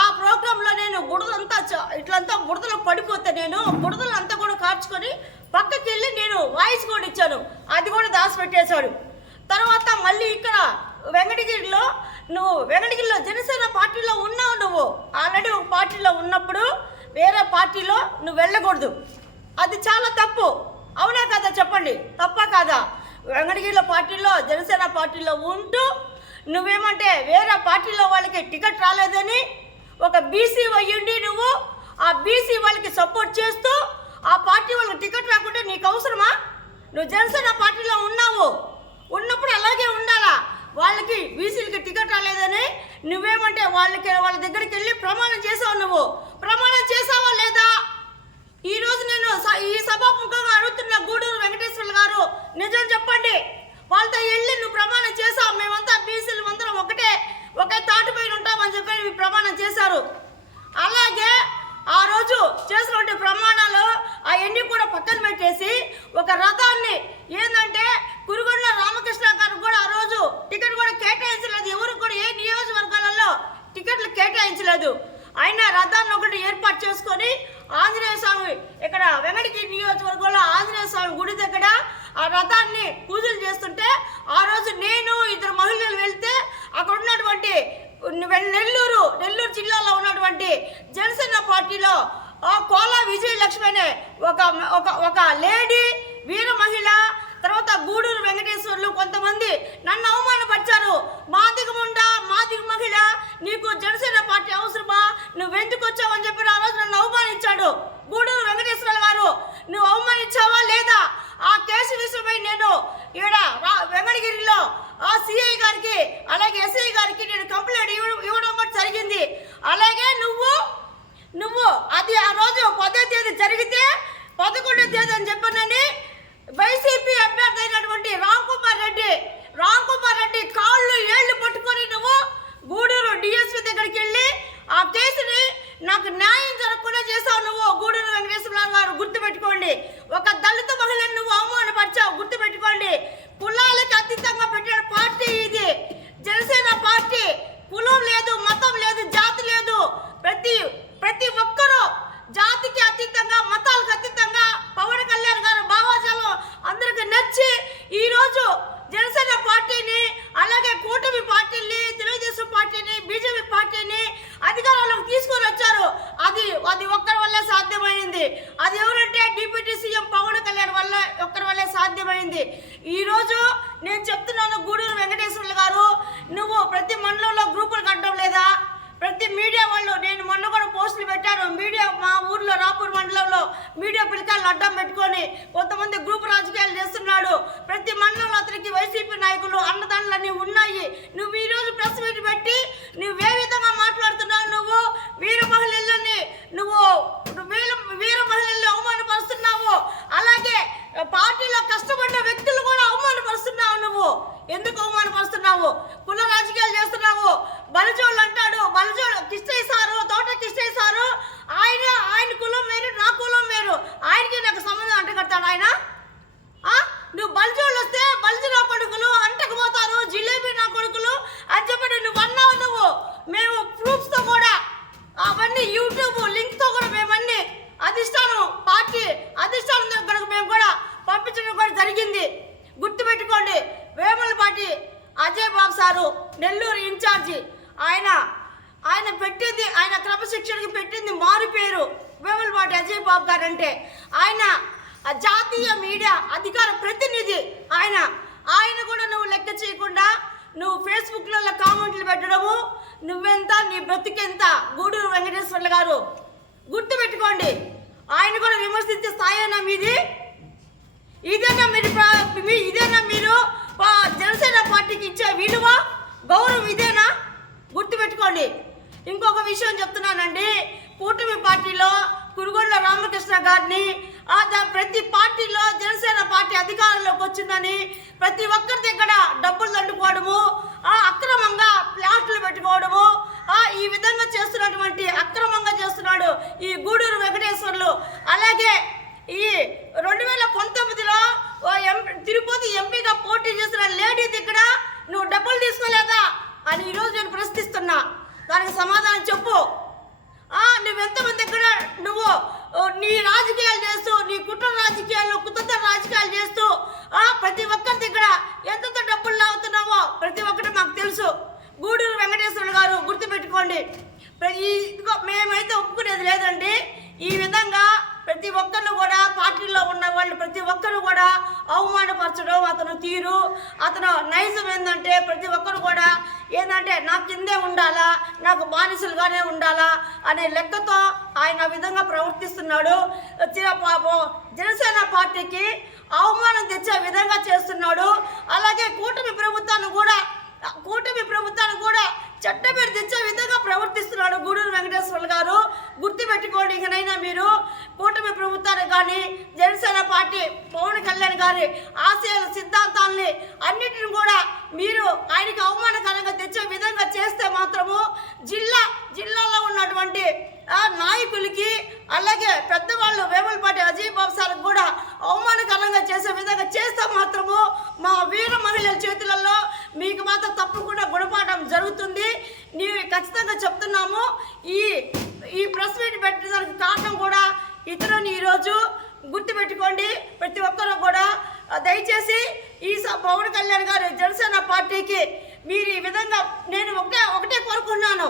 ఆ ప్రోగ్రాంలో నేను బుడదంతా ఇట్లంతా బుడదలో పడిపోతే నేను బుడదలంతా కూడా కార్చుకొని పక్కకి వెళ్ళి నేను వాయిస్ కూడా ఇచ్చాను, అది కూడా దాచిపెట్టేశాడు. తర్వాత మళ్ళీ ఇక్కడ వెంకటగిరిలో జనసేన పార్టీలో ఉన్నావు, నువ్వు ఆల్రెడీ ఒక పార్టీలో ఉన్నప్పుడు వేరే పార్టీలో నువ్వు వెళ్ళకూడదు, అది చాలా తప్పు. అవునా కదా చెప్పండి, తప్పా కాదా? వెంకటగిరిలో పార్టీలో జనసేన పార్టీలో ఉంటూ నువ్వేమంటే వేరే పార్టీలో వాళ్ళకి టికెట్ రాలేదని ఒక బీసీ అయ్యుండి నువ్వు ఆ బీసీ వాళ్ళకి సపోర్ట్ చేస్తూ ఆ పార్టీ వాళ్ళకి టికెట్ రాకుంటే నీకు అవసరమా? నువ్వు జనసేన పార్టీలో ఉన్నప్పుడు అలాగే ఉండాలా. వాళ్ళకి బీసీలకి టికెట్ రాలేదని నువ్వేమంటే వాళ్ళ దగ్గరికి వెళ్ళి ప్రమాణం చేసావు. నువ్వు ప్రమాణం చేసావా లేదా? ఈరోజు నేను ఈ సభాముఖంగా అడుగుతున్న గూడూరు వెంకటేశ్వర్లు గారు, నిజం చెప్పండి, వాళ్ళతో వెళ్ళి నువ్వు ప్రమాణం చేసావు. మేమంతా బీసీలు అందరం ఒకే తాటిపైన ఉంటామని చెప్పి ప్రమాణం చేశారు. అలాగే ఆ రోజు చేసినటువంటి ప్రమాణాలు అవన్నీ కూడా పక్కన పెట్టేసి ఒక రథాన్ని ఏంటంటే కురుగొండ రామకృష్ణ గారు కూడా ఆ రోజు టికెట్ కూడా కేటాయించలేదు, ఎవరు కూడా ఏ నియోజకవర్గాలలో టికెట్లు కేటాయించలేదు. అయినా రథాన్ని ఒకటి ఏర్పాటు చేసుకొని ఆంజనేయ స్వామి ఇక్కడ వెంకటగిరి నియోజకవర్గంలో ఆంజనేయ స్వామి గుడి దగ్గర ఆ రథాన్ని పూజలు చేస్తుంటే ఆ రోజు నేను ఇద్దరు మహిళలు వెళ్తే అక్కడ ఉన్నటువంటి నెల్లూరు జిల్లాలో ఉన్నటువంటి జనసేన పార్టీలో కోలా విజయలక్ష్మి అనే ఒక లేడీ వీర మహిళ, తర్వాత గూడూరు వెంకటేశ్వర్లు కొంతమంది నన్ను అవమానపరిచారు. మాదిగ మహిళ, నీకు జనసేన పార్టీ అవసరమా, నువ్వెందుకు వచ్చావని చెప్పి ఆ రోజు నన్ను అవమానించాడు గూడూరు వెంకటేశ్వర గారు. నువ్వు అవమానించావా లేదా? ఆ కేసు విషయమై నేను ఇక్కడ వెంకటగిరిలో ఆ సిఐ గారికి అలాగే ఎస్ఐ గారికి నేను కంప్లైంట్ ఇవ్వడం కూడా జరిగింది. అలాగే నువ్వు అది ఆ రోజు 10వ తేదీ జరిగితే 11వ తేదీ అని చెప్పనని వైసీపీ అభ్యర్థి అయినటువంటి రామ్ కుమార్ రెడ్డి కాళ్ళు ఏళ్ళు పట్టుకొని నువ్వు గూడూరు డిఎస్పీ దగ్గరికి వెళ్ళి ఆ కేసుని నాకు న్యాయం జరగకుండా చేసావు. నువ్వు గూడూరు వెంకటేశ్వర గారు గుర్తుపెట్టుకోండి, ఒక దళిత మహిళను నువ్వు అవమానపరిచావు, గుర్తుపెట్టుకోండి. కులాలకి అతీతంగా పెట్టిన పార్టీ ఇది జనసేన పార్టీ. కులం లేదు, మతం లేదు, జాతి లేదు. ప్రతి ఒక్కరూ జాతికి అతీతంగా, మతాలకు అతీతంగా పవన్ కళ్యాణ్ గారు భావజాలం అందరికి నచ్చి ఈరోజు జనసేన పార్టీని అలాగే కూటమి పార్టీని, తెలుగుదేశం పార్టీని, బీజేపీ పార్టీని అధికారంలోకి తీసుకొని వచ్చారు. అది ఒక్కరి వల్లే సాధ్యమైంది. అది ఎవరంటే డిప్యూటీ సీఎం పవన్ కళ్యాణ్ ఒక్కరి వల్లే సాధ్యమైంది. ఈరోజు నేను చెప్తున్నాను గూడూరు వెంకటేశ్వర్లు గారు, నువ్వు ప్రతి మండలంలో గ్రూపులు కట్టడం లేదా? ప్రతి మీడియా వాళ్ళు, నేను మొన్న కూడా పోస్టులు పెట్టాను, మీడియా మా ఊర్లో రాపూర్ మండలంలో మీడియా పిల్లకాయలు అడ్డం పెట్టుకొని కొంతమంది గ్రూప్ రాజకీయాలు చేస్తున్నాడు. ప్రతి మండలంలో అతనికి వైసీపీ నాయకులు అన్నదానులన్నీ ఉన్నాయి. నువ్వు ఈరోజు ప్రెస్ మీట్ పెట్టి నువ్వే విధంగా మాట్లాడుతున్నావు? నువ్వు వీర మహిళల్ని అవమానపరుస్తున్నావు. అలాగే పార్టీలో కష్టపడ్డ వ్యక్తులు కూడా అవమానపరుస్తున్నావు. నువ్వు ఎందుకు అవమానపరుస్తున్నావు? కుల రాజకీయాలు చేస్తున్నావు. బలజోళ్ళు అంటాడు, కిష్టయ్య సారు, తోట కిష్టయ్య సారు, ఆయన కులం వేరు, నా కులం వేరు, ఆయనకి నాకు సంబంధం అంటగడతాడు ఆయన. నువ్వు బలజోళ్ళు వస్తే బలజు నా కొడుకులు అంటకపోతారు, జిలేబీ నా కొడుకులు అని చెప్పి నువ్వు అన్నావు. మేము ప్రూఫ్స్తో కూడా అవన్నీ యూట్యూబ్ లింక్తో కూడా మేమన్నీ పార్టీ అధిష్టానం దగ్గరకు మేము కూడా పంపించడం కూడా జరిగింది. గుర్తుపెట్టుకోండి, వేములపాటి అజయ్ బాబు సారు నెల్లూరు ఇన్ఛార్జి, ఆయన పెట్టింది, ఆయన క్రమశిక్షణకి పెట్టింది మారు పేరు వేములపాటి అజయ్ బాబు గారు అంటే. ఆయన జాతీయ మీడియా అధికార ప్రతినిధి. ఆయన కూడా నువ్వు లెక్క చేయకుండా నువ్వు ఫేస్బుక్లో కామెంట్లు పెట్టడము, నువ్వెంత, నీ బ్రతికెంత గూడూరు వెంకటేశ్వర్లు గారు గుర్తుపెట్టుకోండి. ఆయన కూడా విమర్శించే స్థాయినా మీది? ఇదేనా మీరు జనసేన పార్టీకి ఇచ్చే విలువ, గౌరవం ఇదేనా? గుర్తుపెట్టుకోండి. ఇంకొక విషయం చెప్తున్నానండి, కూటమి పార్టీలో కురుగొండ రామకృష్ణ గారిని ప్రతి పార్టీలో జనసేన పార్టీ అధికారంలోకి వచ్చిందని ప్రతి ఒక్కరి దగ్గర డబ్బులు దండుకోవడము, అక్రమంగా ప్లాట్లు పెట్టుకోవడము, ఈ విధంగా చేస్తున్నటువంటి అక్రమంగా చేస్తున్నాడు ఈ గూడూరు వెంకటేశ్వర్లు. అలాగే ఈ 2019లో తిరుపతి ఎంపీగా పోటీ చేసిన లేడీ దగ్గర నువ్వు డబ్బులు తీసుకోలేదా అని ఈరోజు నేను ప్రశ్నిస్తున్నా. దానికి సమాధానం చెప్పు. నువ్వెంతమంది దగ్గర నువ్వు నీ రాజకీయాలు చేస్తూ, నీ కుటుంబ రాజకీయాలు, కుతంత్ర రాజకీయాలు చేస్తూ ప్రతి ఒక్కరి దగ్గర ఎంతెంత డబ్బులు లాగుతున్నావో ప్రతి ఒక్కటి మాకు తెలుసు. గూడూరు వెంకటేశ్వరులు గారు గుర్తుపెట్టుకోండి, మేమైతే ఒప్పుకునేది లేదండి. ఈ విధంగా ప్రతి ఒక్కరు కూడా పార్టీలో ఉన్న వాళ్ళు ప్రతి ఒక్కరు కూడా అవమానపరచడం అతను తీరు, అతను నైజం ఏంటంటే ప్రతి ఒక్కరు కూడా ఏంటంటే నాకు కిందే ఉండాలా, నాకు బానిసలుగానే ఉండాలా అనే లెక్కతో ఆయన ఆ విధంగా ప్రవర్తిస్తున్నాడు. జనసేన పార్టీకి అవమానం తెచ్చే విధంగా చేస్తున్నాడు. అలాగే కూటమి ప్రభుత్వాన్ని కూడా చట్టపేరు తెచ్చే విధంగా ప్రవర్తిస్తున్నాడు గూడూరు వెంకటేశ్వర్లు గారు. గుర్తుపెట్టుకోండి, ఇకనైనా మీరు కూటమి ప్రభుత్వానికి కానీ జనసేన పార్టీ పవన్ కళ్యాణ్ గారి ఆశయాల సిద్ధాంతాలని అన్నిటిని కూడా మీరు ఆయనకి అవమానకరంగా తెచ్చే విధంగా చేస్తే మాత్రము జిల్లాలో ఉన్నటువంటి నాయకులకి అలాగే పెద్దవాళ్ళు వేములపాటి అజయ్ బాబు సార్కి కూడా అవమానకరంగా చేసే విధంగా చేస్తే మాత్రము మా వీర మహిళల చేతులలో మీకు మాత్రం తప్పకుండా గుణపాఠం జరుగుతుంది. నీవు ఖచ్చితంగా చెప్తున్నాము. ఈ ప్రెస్ మీట్ పెట్టడానికి కారణం కూడా ఇతరుని ఈరోజు గుర్తుపెట్టుకోండి. ప్రతి ఒక్కరూ కూడా దయచేసి ఈ పవన్ కళ్యాణ్ గారు జనసేన పార్టీకి మీరు ఈ విధంగా నేను ఒకటే కోరుకున్నాను.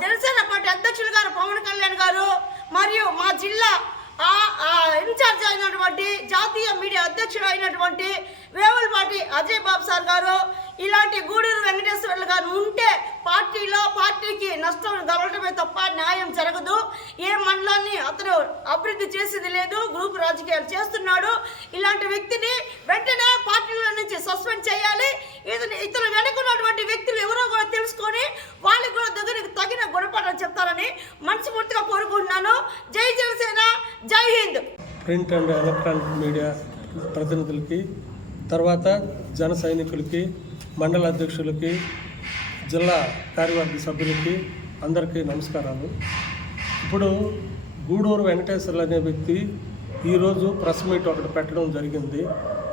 జనసేన పార్టీ అధ్యక్షులు గారు పవన్ కళ్యాణ్ గారు మరియు మా జిల్లా ఇన్ఛార్జ్ అయినటువంటి జాతీయ మీడియా అధ్యక్షుడు అయినటువంటి వేములపాటి అజయ్ బాబు సార్ గారు ఇలాంటి గూడూరు వెంకటేశ్వర్లు గారు ఉంటే పార్టీకి నష్టం కలగడమే తప్ప న్యాయం జరగదు. ఏ మండలాన్ని అతను అభివృద్ధి చేసేది లేదు, గ్రూప్ రాజకీయాలు చేస్తున్నాడు. ఇలాంటి వ్యక్తిని వెంటనే పార్టీల నుంచి సస్పెండ్ చేయాలి. ఇతను వెనుకున్నటువంటి వ్యక్తులు ఎవరో కూడా తెలుసుకొని వాళ్ళకి కూడా దగ్గరికి తగిన గుణపాఠం చెప్తారని మనస్ఫూర్తిగా కోరుకుంటున్నాను. జై జనసేన, జై Hind. Print and electronic media ప్రతినిధులకి, తర్వాత జన సైనికులకి, మండల అధ్యక్షులకి, జిల్లా కార్యవర్గ సభ్యులకి అందరికీ నమస్కారాలు. ఇప్పుడు గూడూరు వెంకటేశ్వర్లు అనే వ్యక్తి ఈరోజు ప్రెస్ మీట్ ఒకటి పెట్టడం జరిగింది.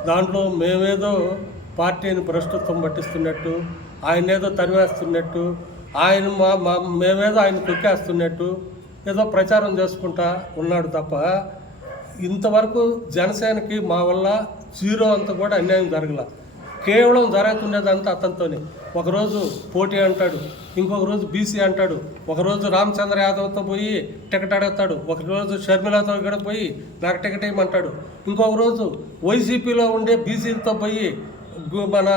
దాంట్లో మేమేదో పార్టీని భ్రష్టత్వం పట్టిస్తున్నట్టు, ఆయన ఏదో తరివేస్తున్నట్టు, మేమేదో ఆయన తొక్కేస్తున్నట్టు ఏదో ప్రచారం చేసుకుంటా ఉన్నాడు తప్ప ఇంతవరకు జనసేనకి మా వల్ల జీరో అంత కూడా అన్యాయం జరగల. కేవలం జరుగుతుండేదంతా అతనితోనే. ఒకరోజు పోటీ అంటాడు, ఇంకొక రోజు బీసీ అంటాడు, ఒకరోజు రామచంద్ర యాదవ్తో పోయి టికెట్ అడుగుతాడు, ఒకరోజు షర్మిలతో ఇక్కడ పోయి నాకు టికెట్ ఇవ్వమంటాడు, ఇంకొక రోజు వైసీపీలో ఉండే బీసీలతో పోయి మన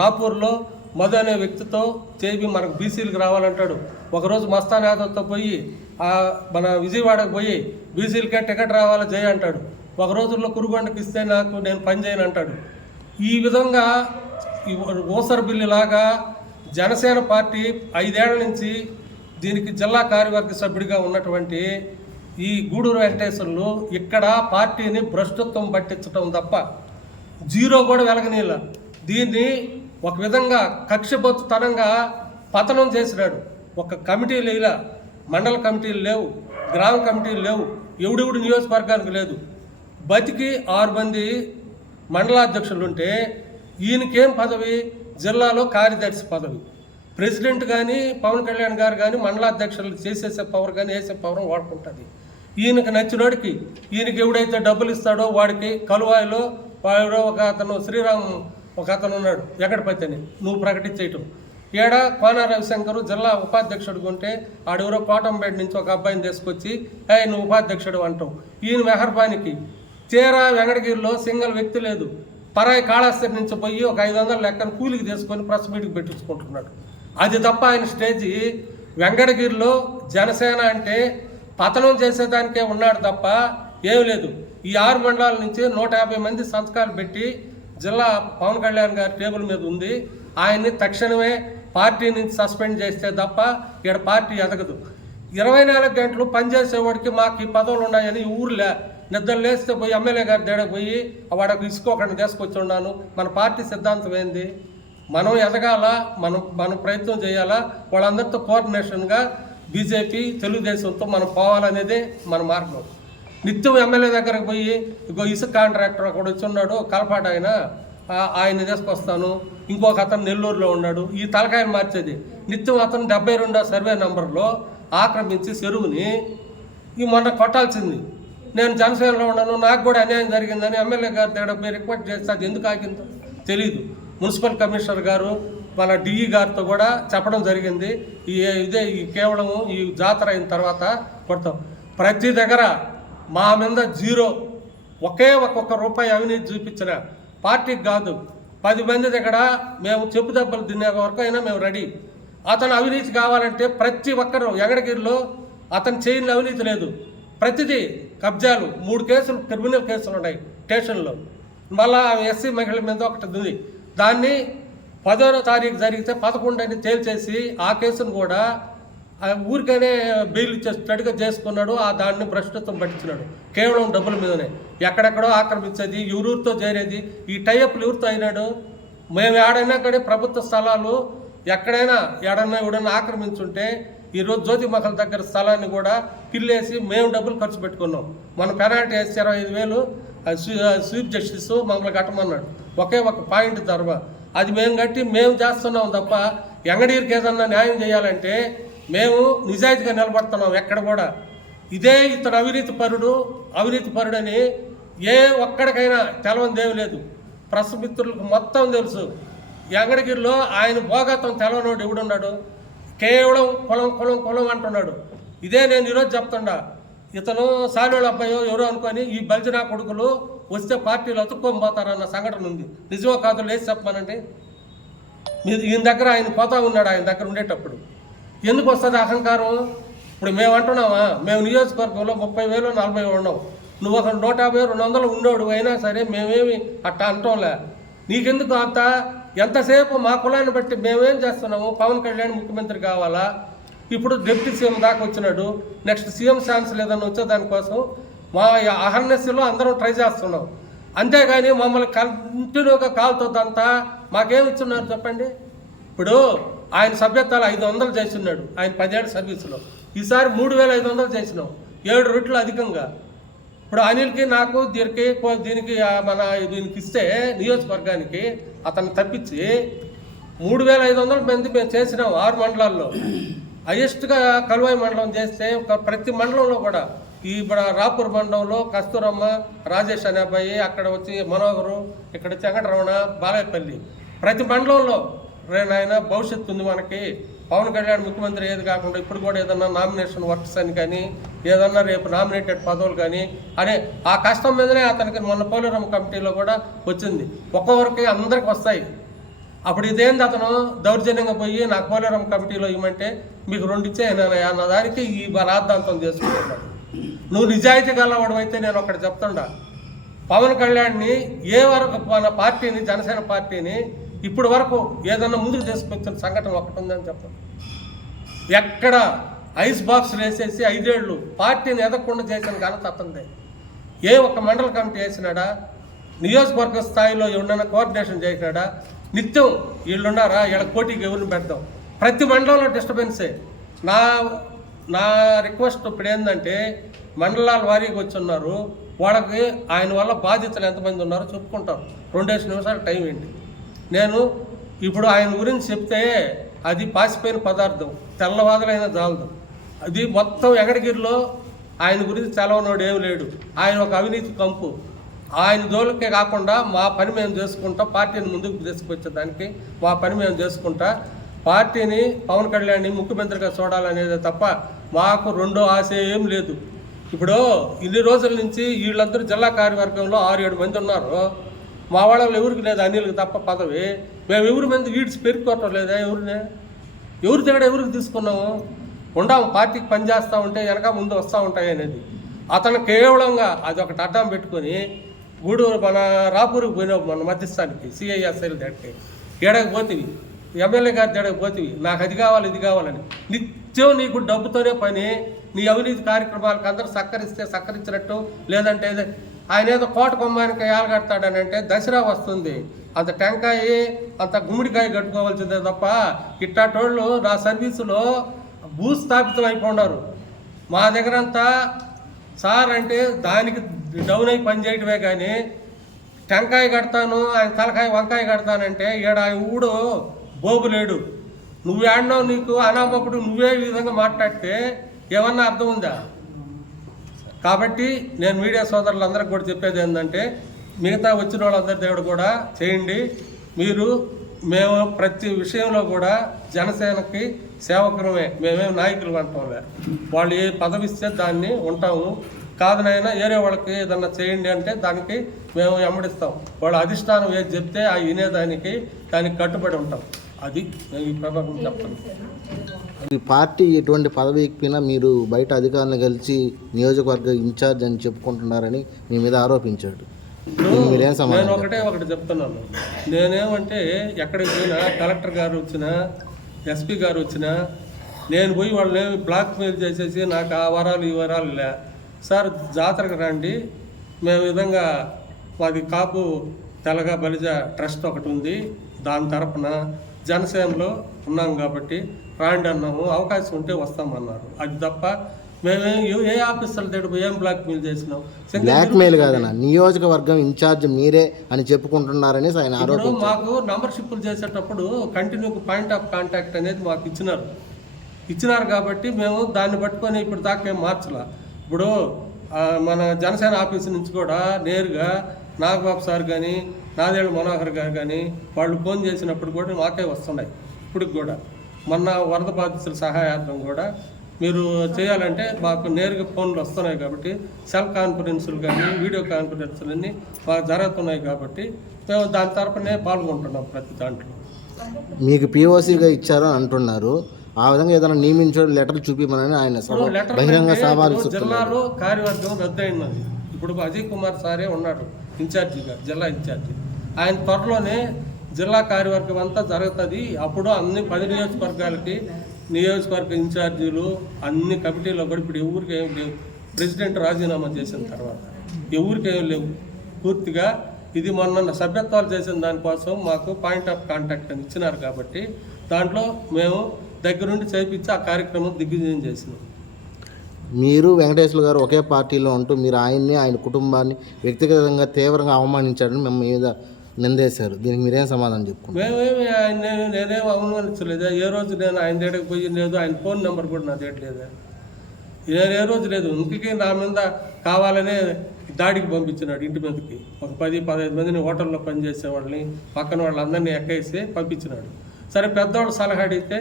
రాపూర్లో మధు అనే వ్యక్తితో చేపి మనకు బీసీలకు రావాలంటాడు, ఒకరోజు మస్తాన్ యాదవ్తో పోయి మన విజయవాడకు పోయి బీసీలకే టికెట్ రావాలా జయ అంటాడు, ఒక రోజుల్లో కురుగొండకి ఇస్తే నేను పని చేయను అంటాడు. ఈ విధంగా ఓసర్ బిల్లు లాగా జనసేన పార్టీ 5 ఏళ్ల నుంచి దీనికి జిల్లా కార్యవర్గ సభ్యుడిగా ఉన్నటువంటి ఈ గూడూరు వెంకటేశ్వర్లు ఇక్కడ పార్టీని భ్రష్టత్వం పట్టించడం తప్ప జీరో కూడా వెలగనీళ్ళ. దీన్ని ఒక విధంగా కక్షబొత్తుతనంగా పతనం చేసినాడు. ఒక కమిటీలు ఇలా, మండల కమిటీలు లేవు, గ్రామ కమిటీలు లేవు, ఎవడెవడు నియోజకవర్గానికి లేదు. బతికి 6 మంది మండలాధ్యక్షులు ఉంటే ఈయనకేం పదవి? జిల్లాలో కార్యదర్శి పదవి. ప్రెసిడెంట్ కానీ పవన్ కళ్యాణ్ గారు కానీ మండలాధ్యక్షులు చేసేసే పవర్ కానీ వేసే పవర్ వాడుకుంటుంది. ఈయనకి నచ్చినోడికి, ఈయనకి ఎవడైతే డబ్బులు ఇస్తాడో వాడికి కలువాయిలో వాడు ఒక అతను శ్రీరామ్ ఒక అతను ఉన్నాడు ఎక్కడిపైతే నువ్వు ప్రకటించేయటం. ఏడా కోన రవిశంకరు జిల్లా ఉపాధ్యక్షుడికి ఉంటే ఆడెవరో కోటంపేట నుంచి ఒక అబ్బాయిని తీసుకొచ్చి నువ్వు ఉపాధ్యక్షుడు అంటావు. ఈయన మెహర్బానికి తీరా వెంకటగిరిలో సింగిల్ వ్యక్తి లేదు, పరాయి కాళాస్తి నుంచి పోయి ఒక 500 లెక్కను కూలికి తీసుకొని ప్రెస్ మీటింగ్ పెట్టించుకుంటున్నాడు. అది తప్ప ఆయన స్టేజీ వెంకటగిరిలో జనసేన అంటే పతనం చేసేదానికే ఉన్నాడు తప్ప ఏం లేదు. ఈ 6 మండలాల నుంచి 150 మంది సంతకాలు పెట్టి జిల్లా పవన్ కళ్యాణ్ గారి టేబుల్ మీద ఉంది. ఆయన్ని తక్షణమే పార్టీ నుంచి సస్పెండ్ చేస్తే తప్ప ఇక్కడ పార్టీ ఎదగదు. 24 గంటలు పనిచేసేవాడికి మాకు ఈ పదవులు ఉన్నాయని ఊర్లే నిద్ర లేస్తే పోయి ఎమ్మెల్యే గారి దగ్గర పోయి వాడకు ఇసుకోకుండా తీసుకొచ్చి ఉన్నాను. మన పార్టీ సిద్ధాంతం ఏంది? మనం ఎదగాల, మనం ప్రయత్నం చేయాలా, వాళ్ళందరితో కోఆర్డినేషన్గా బీజేపీ తెలుగుదేశంతో మనం పోవాలనేదే మన మార్గం. నిత్యం ఎమ్మెల్యే దగ్గరకు పోయి ఇగో ఇసుక కాంట్రాక్టర్ అక్కడ వచ్చి ఉన్నాడు కలపాడు ఆయన తీసుకొస్తాను, ఇంకొక అతను నెల్లూరులో ఉన్నాడు, ఈ తలకాయలు మార్చేది. నిత్యం అతను 72వ సర్వే నంబర్లో ఆక్రమించి చెరువుని మొన్న కొట్టాల్సింది. నేను జనసేనలో ఉన్నాను, నాకు కూడా అన్యాయం జరిగిందని ఎమ్మెల్యే గారి దగ్గర పోయి రిక్వెస్ట్ చేస్తే అది ఎందుకు ఆగిందో తెలీదు. మున్సిపల్ కమిషనర్ గారు మన డిఈ గారితో కూడా చెప్పడం జరిగింది. ఈ కేవలం ఈ జాతర అయిన తర్వాత కొడతాం. ప్రతి దగ్గర మా మీద జీరో, ఒక్కొక్క రూపాయి అవినీతి చూపించిన పార్టీకి కాదు, 10 మంది దగ్గర మేము చెప్పు దెబ్బలు తినే వరకు అయినా మేము రెడీ. అతను అవినీతి కావాలంటే ప్రతి ఒక్కరు వెంకటగిరిలో అతను చేయని అవినీతి లేదు. ప్రతిదీ కబ్జాలు, 3 కేసులు క్రిమినల్ కేసులు ఉన్నాయి స్టేషన్లో. మళ్ళా ఎస్సీ మహిళల మీద ఒకటి ఉంది, దాన్ని 10వ తారీఖు జరిగితే 11 అని తేల్చేసి ఆ కేసును కూడా ఊరికనే బెయిల్ ఇచ్చేటట్టుగా చేసుకున్నాడు. దాన్ని భ్రష్టత్వం పట్టించినాడు కేవలం డబ్బుల మీదనే. ఎక్కడెక్కడో ఆక్రమించేది, ఎవరితో చేరేది, ఈ టైఅప్లు ఎవరితో అయినాడు. మేము ఏడైనా కానీ ప్రభుత్వ స్థలాలు ఎక్కడైనా ఎవడన్నా ఆక్రమించుంటే ఈరోజు జ్యోతి మహల్ దగ్గర స్థలాన్ని కూడా పిల్లేసి మేము డబ్బులు ఖర్చు పెట్టుకున్నాం. మన పెనాల్టీ వేసి 25,000 చీఫ్ జస్టిస్ మమ్మల్ని కట్టమన్నాడు. ఒకే ఒక పాయింట్ ధర్మ అది మేము కట్టి మేము చేస్తున్నాం తప్ప వెంకటగిరికి ఏదన్నా న్యాయం చేయాలంటే మేము నిజాయితీగా నిలబడుతున్నాం. ఎక్కడ కూడా ఇదే ఇతడు అవినీతి పరుడని ఏ ఒక్కడికైనా తెలవనిదేమి లేదు. ప్రెస్ మిత్రులకు మొత్తం తెలుసు. వెంకటగిరిలో ఆయన భోగతం తెలవనోడు ఎవడున్నాడు? కేవలం కులం అంటున్నాడు. ఇదే నేను ఈరోజు చెప్తుండా. ఇతను సాలోళ్ళ అబ్బాయో ఎవరో అనుకొని ఈ బల్జనా కొడుకులు వస్తే పార్టీలు అతుక్కొని పోతారన్న సంఘటన ఉంది. నిజమో కాదు లేచి చెప్పమనండి. ఈయన దగ్గర ఆయన పోతా ఉన్నాడు, ఆయన దగ్గర ఉండేటప్పుడు ఎందుకు వస్తుంది అహంకారం? ఇప్పుడు మేము అంటున్నామా, మేము నియోజకవర్గంలో 30,000 40,000 ఉన్నాం. నువ్వు ఒక 150 200 ఉండేవాడు అయినా సరే మేమేమి అట్టా అంటాంలే. నీకెందుకు అంత? ఎంతసేపు మా కులాన్ని బట్టి మేమేం చేస్తున్నాము? పవన్ కళ్యాణ్ ముఖ్యమంత్రి కావాలా? ఇప్పుడు డిప్యూటీ సీఎం దాకా వచ్చినాడు. నెక్స్ట్ సీఎం ఛాన్స్ లేదని వచ్చే దానికోసం మా అహర్నెస్లో అందరం ట్రై చేస్తున్నాం. అంతేగాని మమ్మల్ని కంటిన్యూగా కాలుతుందంతా మాకేమి ఇచ్చున్నారు చెప్పండి? ఇప్పుడు ఆయన సభ్యత్వాలు 500 చేస్తున్నాడు ఆయన 10 ఏళ్ళ సర్వీసులో. ఈసారి 3,500 చేసినాం, 7 రెట్లు అధికంగా. ఇప్పుడు అనిల్కి నాకు దీనికి దీనికి ఇస్తే నియోజకవర్గానికి అతన్ని తప్పించి 3,500 మంది మేము చేసినాం 6 మండలాల్లో. హైయెస్ట్గా కలువాయి మండలం చేస్తే ప్రతి మండలంలో కూడా ఈ రాపూర్ మండలంలో కస్తూరమ్మ, రాజేష్ అనే అబ్బాయి, అక్కడ వచ్చి మనోహరు, ఇక్కడ వెంకటరమణ, బాలాయపల్లి, ప్రతి మండలంలో నాయన భవిష్యత్తు ఉంది మనకి. పవన్ కళ్యాణ్ ముఖ్యమంత్రి ఏది కాకుండా ఇప్పుడు కూడా ఏదన్నా నామినేషన్ వర్క్స్ అని కానీ ఏదన్నా రేపు నామినేటెడ్ పదవులు కానీ అనే ఆ కష్టం మీదనే అతనికి మొన్న పోలేరమ్మ కమిటీలో కూడా వచ్చింది. ఒక్కొక్కరికి అందరికి వస్తాయి. అప్పుడు ఇదేంది అతను దౌర్జన్యంగా పోయి నాకు పోలేరమ్మ కమిటీలో ఇవ్వమంటే మీకు 2 ఇచ్చేయనయా నా దానికి ఈ రాద్ధాంతం చేసుకుంటున్నాడు. నువ్వు నిజాయితీ గలవాడు అయితే నేను ఒకటి చెప్తుండా, పవన్ కళ్యాణ్ని ఏ వరకు మన పార్టీని జనసేన పార్టీని ఇప్పుడు వరకు ఏదన్నా ముందుకు తీసుకొచ్చిన సంఘటన ఒకటి ఉందని చెప్పండి. ఎక్కడ ఐస్ బాక్స్ వేసేసి 5 ఏళ్ళు పార్టీని ఎదగకుండా చేసిన ఘనత అతనిదే. ఏ ఒక్క మండల కమిటీ వేసినాడా? నియోజకవర్గ స్థాయిలో ఎవరైనా కోఆర్డినేషన్ చేసినాడా? నిత్యం వీళ్ళున్నారా, వీళ్ళ పోటీకి ఎవరిని పెడతాం? ప్రతి మండలంలో డిస్టర్బెన్సే. నా రిక్వెస్ట్ ఇప్పుడు ఏంటంటే మండలాల వారీగా వచ్చి ఉన్నారు, వాళ్ళకి ఆయన వల్ల బాధితులు ఎంతమంది ఉన్నారో చెప్పుకుంటారు. 2 నిమిషాలు టైం ఏంటి? నేను ఇప్పుడు ఆయన గురించి చెప్తే అది పాసిపోయిన పదార్థం, తెల్లవాదులైనా చాలదు. అది మొత్తం వెంకటగిరిలో ఆయన గురించి తెలవనోడు ఏమి లేడు. ఆయన ఒక అవినీతి కంపు. ఆయన జోలికే కాకుండా మా పని మేము చేసుకుంటా, పార్టీని ముందుకు తీసుకొచ్చేదానికి మా పని మేము చేసుకుంటా, పార్టీని పవన్ కళ్యాణ్ని ముఖ్యమంత్రిగా చూడాలనేది తప్ప మాకు రెండో ఆశ ఏం లేదు. ఇప్పుడు ఇన్ని రోజుల నుంచి వీళ్ళందరూ జిల్లా కార్యవర్గంలో 6-7 మంది ఉన్నారు. మా వాళ్ళలో ఎవరికి లేదు అనిల్కి తప్ప పదవి. మేము ఎవరి మంది వీడ్స్ పెరుక్కోవటం లేదా? ఎవరి దగ్గర ఎవరికి తీసుకున్నాము? ఉండాము పార్టీకి పనిచేస్తూ ఉంటే వెనక ముందు వస్తూ ఉంటాయి అనేది. అతను కేవలంగా అది ఒకటి అడ్డం పెట్టుకొని గూడూరు మన రాపూర్కి పోయినావు, మన మధ్యస్థానికి సిఐఎస్ఐలు దగ్గరికి ఏడకి పోతివి, ఎమ్మెల్యే గారి దగ్గరికి పోతివి, నాకు అది కావాలి ఇది కావాలని. నిత్యం నీకు డబ్బుతోనే పని. నీ అవినీతి కార్యక్రమాలకు అందరూ సహకరిస్తే సహకరించినట్టు, లేదంటే ఆయన ఏదో కోట కొమ్మానికి ఏలగడతాడని అంటే దసరా వస్తుంది, అంత టెంకాయ అంత గుమ్మడికాయ కట్టుకోవాల్సిందే తప్ప ఇట్టాటోళ్ళు నా సర్వీసులో భూస్థాపితం అయిపోయినారు. మా దగ్గర అంతా సార్ అంటే దానికి డౌన్ అయి పనిచేయటమే కానీ టెంకాయ కడతాను ఆయన తలకాయ వంకాయ కడతానంటే ఈడ ఆయన ఊడు బోబులేడు. నువ్వు ఆడినావు, నీకు అనామకుడు నువ్వే ఈ విధంగా మాట్లాడితే ఏమన్నా అర్థం ఉందా? కాబట్టి నేను మీడియా సోదరులందరికీ కూడా చెప్పేది ఏంటంటే మిగతా వచ్చిన వాళ్ళందరి దేవుడు కూడా చేయండి. మేము ప్రతి విషయంలో కూడా జనసేనకి సేవకులమే, మేమేం నాయకులు అంటాంలే. వాళ్ళు ఏ పదవి ఇస్తే దాన్ని ఉంటాము. కాదనైనా ఏరే వాళ్ళకి ఏదన్నా చేయండి అంటే దానికి మేము వెంబడిస్తాం. వాళ్ళ అధిష్టానం ఏది చెప్తే ఆ వినేదానికి దానికి కట్టుబడి ఉంటాం. అది నేను ఈ ప్రభావం చెప్తాను. ఈ పార్టీ ఎటువంటి పదవి ఎక్కినా మీరు బయట అధికారులను కలిసి నియోజకవర్గ ఇన్ఛార్జ్ అని చెప్పుకుంటున్నారని మీ మీద ఆరోపించాడు. నేను ఒకటి చెప్తున్నాను. నేనేమంటే ఎక్కడికి పోయినా కలెక్టర్ గారు వచ్చినా ఎస్పీ గారు వచ్చినా నేను పోయి వాళ్ళని బ్లాక్ మెయిల్ చేసేసి నాకు ఆ వరాలు ఈ వరాలు లే సార్, జాతరకు రండి, మేము విధంగా మాది కాపు తెలగ బలిజ ట్రస్ట్ ఒకటి ఉంది, దాని తరపున జనసేనలో ఉన్నాం కాబట్టి రాండి అన్నాము, అవకాశం ఉంటే వస్తామన్నారు. అది తప్ప మేమేం ఏ ఆఫీసర్ల దగ్గర ఏం బ్లాక్ మెయిల్ చేసినాం? బ్లాక్ మెయిల్ కాదన్న, నియోజకవర్గం ఇన్ఛార్జ్ మీరే అని చెప్పుకుంటున్నారని ఆయన ఆరోపించారు. మాకు మెంబర్షిప్లు చేసేటప్పుడు కంటిన్యూ పాయింట్ ఆఫ్ కాంటాక్ట్ అనేది మాకు ఇచ్చినారు కాబట్టి మేము దాన్ని పట్టుకొని ఇప్పుడు దాకా ఏం మార్చలా. ఇప్పుడు మన జనసేన ఆఫీస్ నుంచి కూడా నేరుగా నాగబాబు సార్ కానీ నాదేళ్ళ మనోహర్ గారు కానీ వాళ్ళు ఫోన్ చేసినప్పుడు కూడా మాకే వస్తున్నాయి. ఇప్పుడు కూడా మొన్న వరద బాధితుల సహాయార్థం కూడా మీరు చేయాలంటే మాకు నేరుగా ఫోన్లు వస్తున్నాయి కాబట్టి సెల్ కాన్ఫరెన్సులు కానీ వీడియో కాన్ఫరెన్సులు అన్నీ మాకు జరుగుతున్నాయి కాబట్టి మేము దాని తరపునే పాల్గొంటున్నాం ప్రతి దాంట్లో. మీకు పిఓసిగా ఇచ్చారని అంటున్నారు, ఆ విధంగా ఏదైనా నియమించడం లెటర్ చూపిమని ఆయన బహిరంగ సవాలు. జిల్లాలో కార్యవర్గం రద్దయినది. ఇప్పుడు అజయ్ కుమార్ సారే ఉన్నాడు ఇన్ఛార్జిగా, జిల్లా ఇన్ఛార్జి. ఆయన త్వరలోనే జిల్లా కార్యవర్గం అంతా జరుగుతుంది. అప్పుడు అన్ని 10 నియోజకవర్గాలకి నియోజకవర్గ ఇన్ఛార్జీలు అన్ని కమిటీలో కూడా ఇప్పుడు ఎవరికి ఏం లేవు. ప్రెసిడెంట్ రాజీనామా చేసిన తర్వాత ఎవరికి ఏం లేవు పూర్తిగా. ఇది మొన్న సభ్యత్వాలు చేసిన దానికోసం మాకు పాయింట్ ఆఫ్ కాంటాక్ట్ అని ఇచ్చినారు కాబట్టి దాంట్లో మేము దగ్గరుండి చేయించి ఆ కార్యక్రమం దిగ్విజయం చేసినాం. మీరు వెంకటేశ్వర గారు ఒకే పార్టీలో ఉంటూ మీరు ఆయన్ని ఆయన కుటుంబాన్ని వ్యక్తిగతంగా తీవ్రంగా అవమానించారని మేము మీద నిందేశారు. దీనికి మీరేం సమాధానం చెప్పుకున్నారు? మేమేమి నేనేం అవమానించలేదు. ఏ రోజు నేను ఆయన దగ్గరికి పోయి లేదు, ఆయన ఫోన్ నెంబర్ కూడా నా దగ్గర లేదా, నేను ఏ రోజు లేదు. ఇంటికి నా మీద కావాలనే దాడికి పంపించినాడు. ఇంటి మీదకి ఒక 10-15 మందిని హోటల్లో పనిచేసే వాళ్ళని పక్కన వాళ్ళందరినీ ఎక్కేసి పంపించినాడు. సరే పెద్దవాళ్ళు సలహా అడిగితే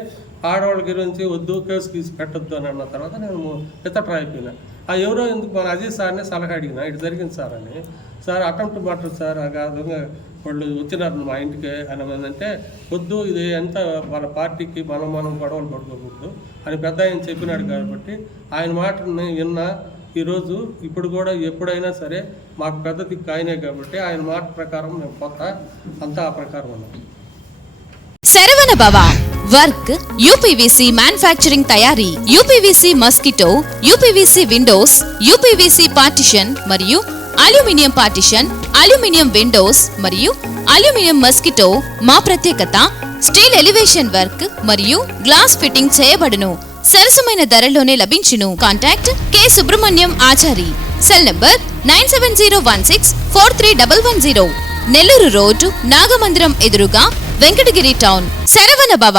ఆడవాళ్ళ గురించి వద్దు, కేసు తీసి పెట్టొద్దు అని అన్న తర్వాత నేను ఇతట్రా అయిపోయినా. ఆ ఎవరో ఎందుకు మన అజయ్ సార్ని సలహా అడిగినా ఇటు జరిగింది సార్ అని. సార్ అటెంప్ట్ మర్డర్ సార్, ఆ విధంగా వాళ్ళు వచ్చినారు మా ఇంటికి అని అంటే వద్దు, ఇది ఎంత వాళ్ళ పార్టీకి మనం గొడవలు పడుకోకూడదు అని పెద్ద ఆయన చెప్పినాడు. కాబట్టి ఆయన మాటని విన్నా ఈరోజు ఇప్పుడు కూడా ఎప్పుడైనా సరే మాకు పెద్ద దిక్కు ఆయనే కాబట్టి ఆయన మాట ప్రకారం మేము కొత్త అంతా ఆ ప్రకారం ఉన్నాం. శరవణ భవ వర్క్ యూపీవీసీ మ్యానుఫ్యాక్చరింగ్ తయారీ, UPVC mosquito, UPVC Windows, UPVC partition మరియు అల్యూమినియం పార్టిషన్, అల్యూమినియం విండోస్ మరియు అల్యూమినియం మస్కిటో. మా ప్రత్యేకత స్టీల్ ఎలివేషన్ వర్క్ మరియు గ్లాస్ ఫిట్టింగ్ చేయబడును. సరసమైన ధరలోనే లభించును. Contact K Subrahmanyam Achari. Cell number 9706431110. Nellore road Nagamandiram ఎదురుగా వెంకటగిరి టౌన్. శరవణ భవ.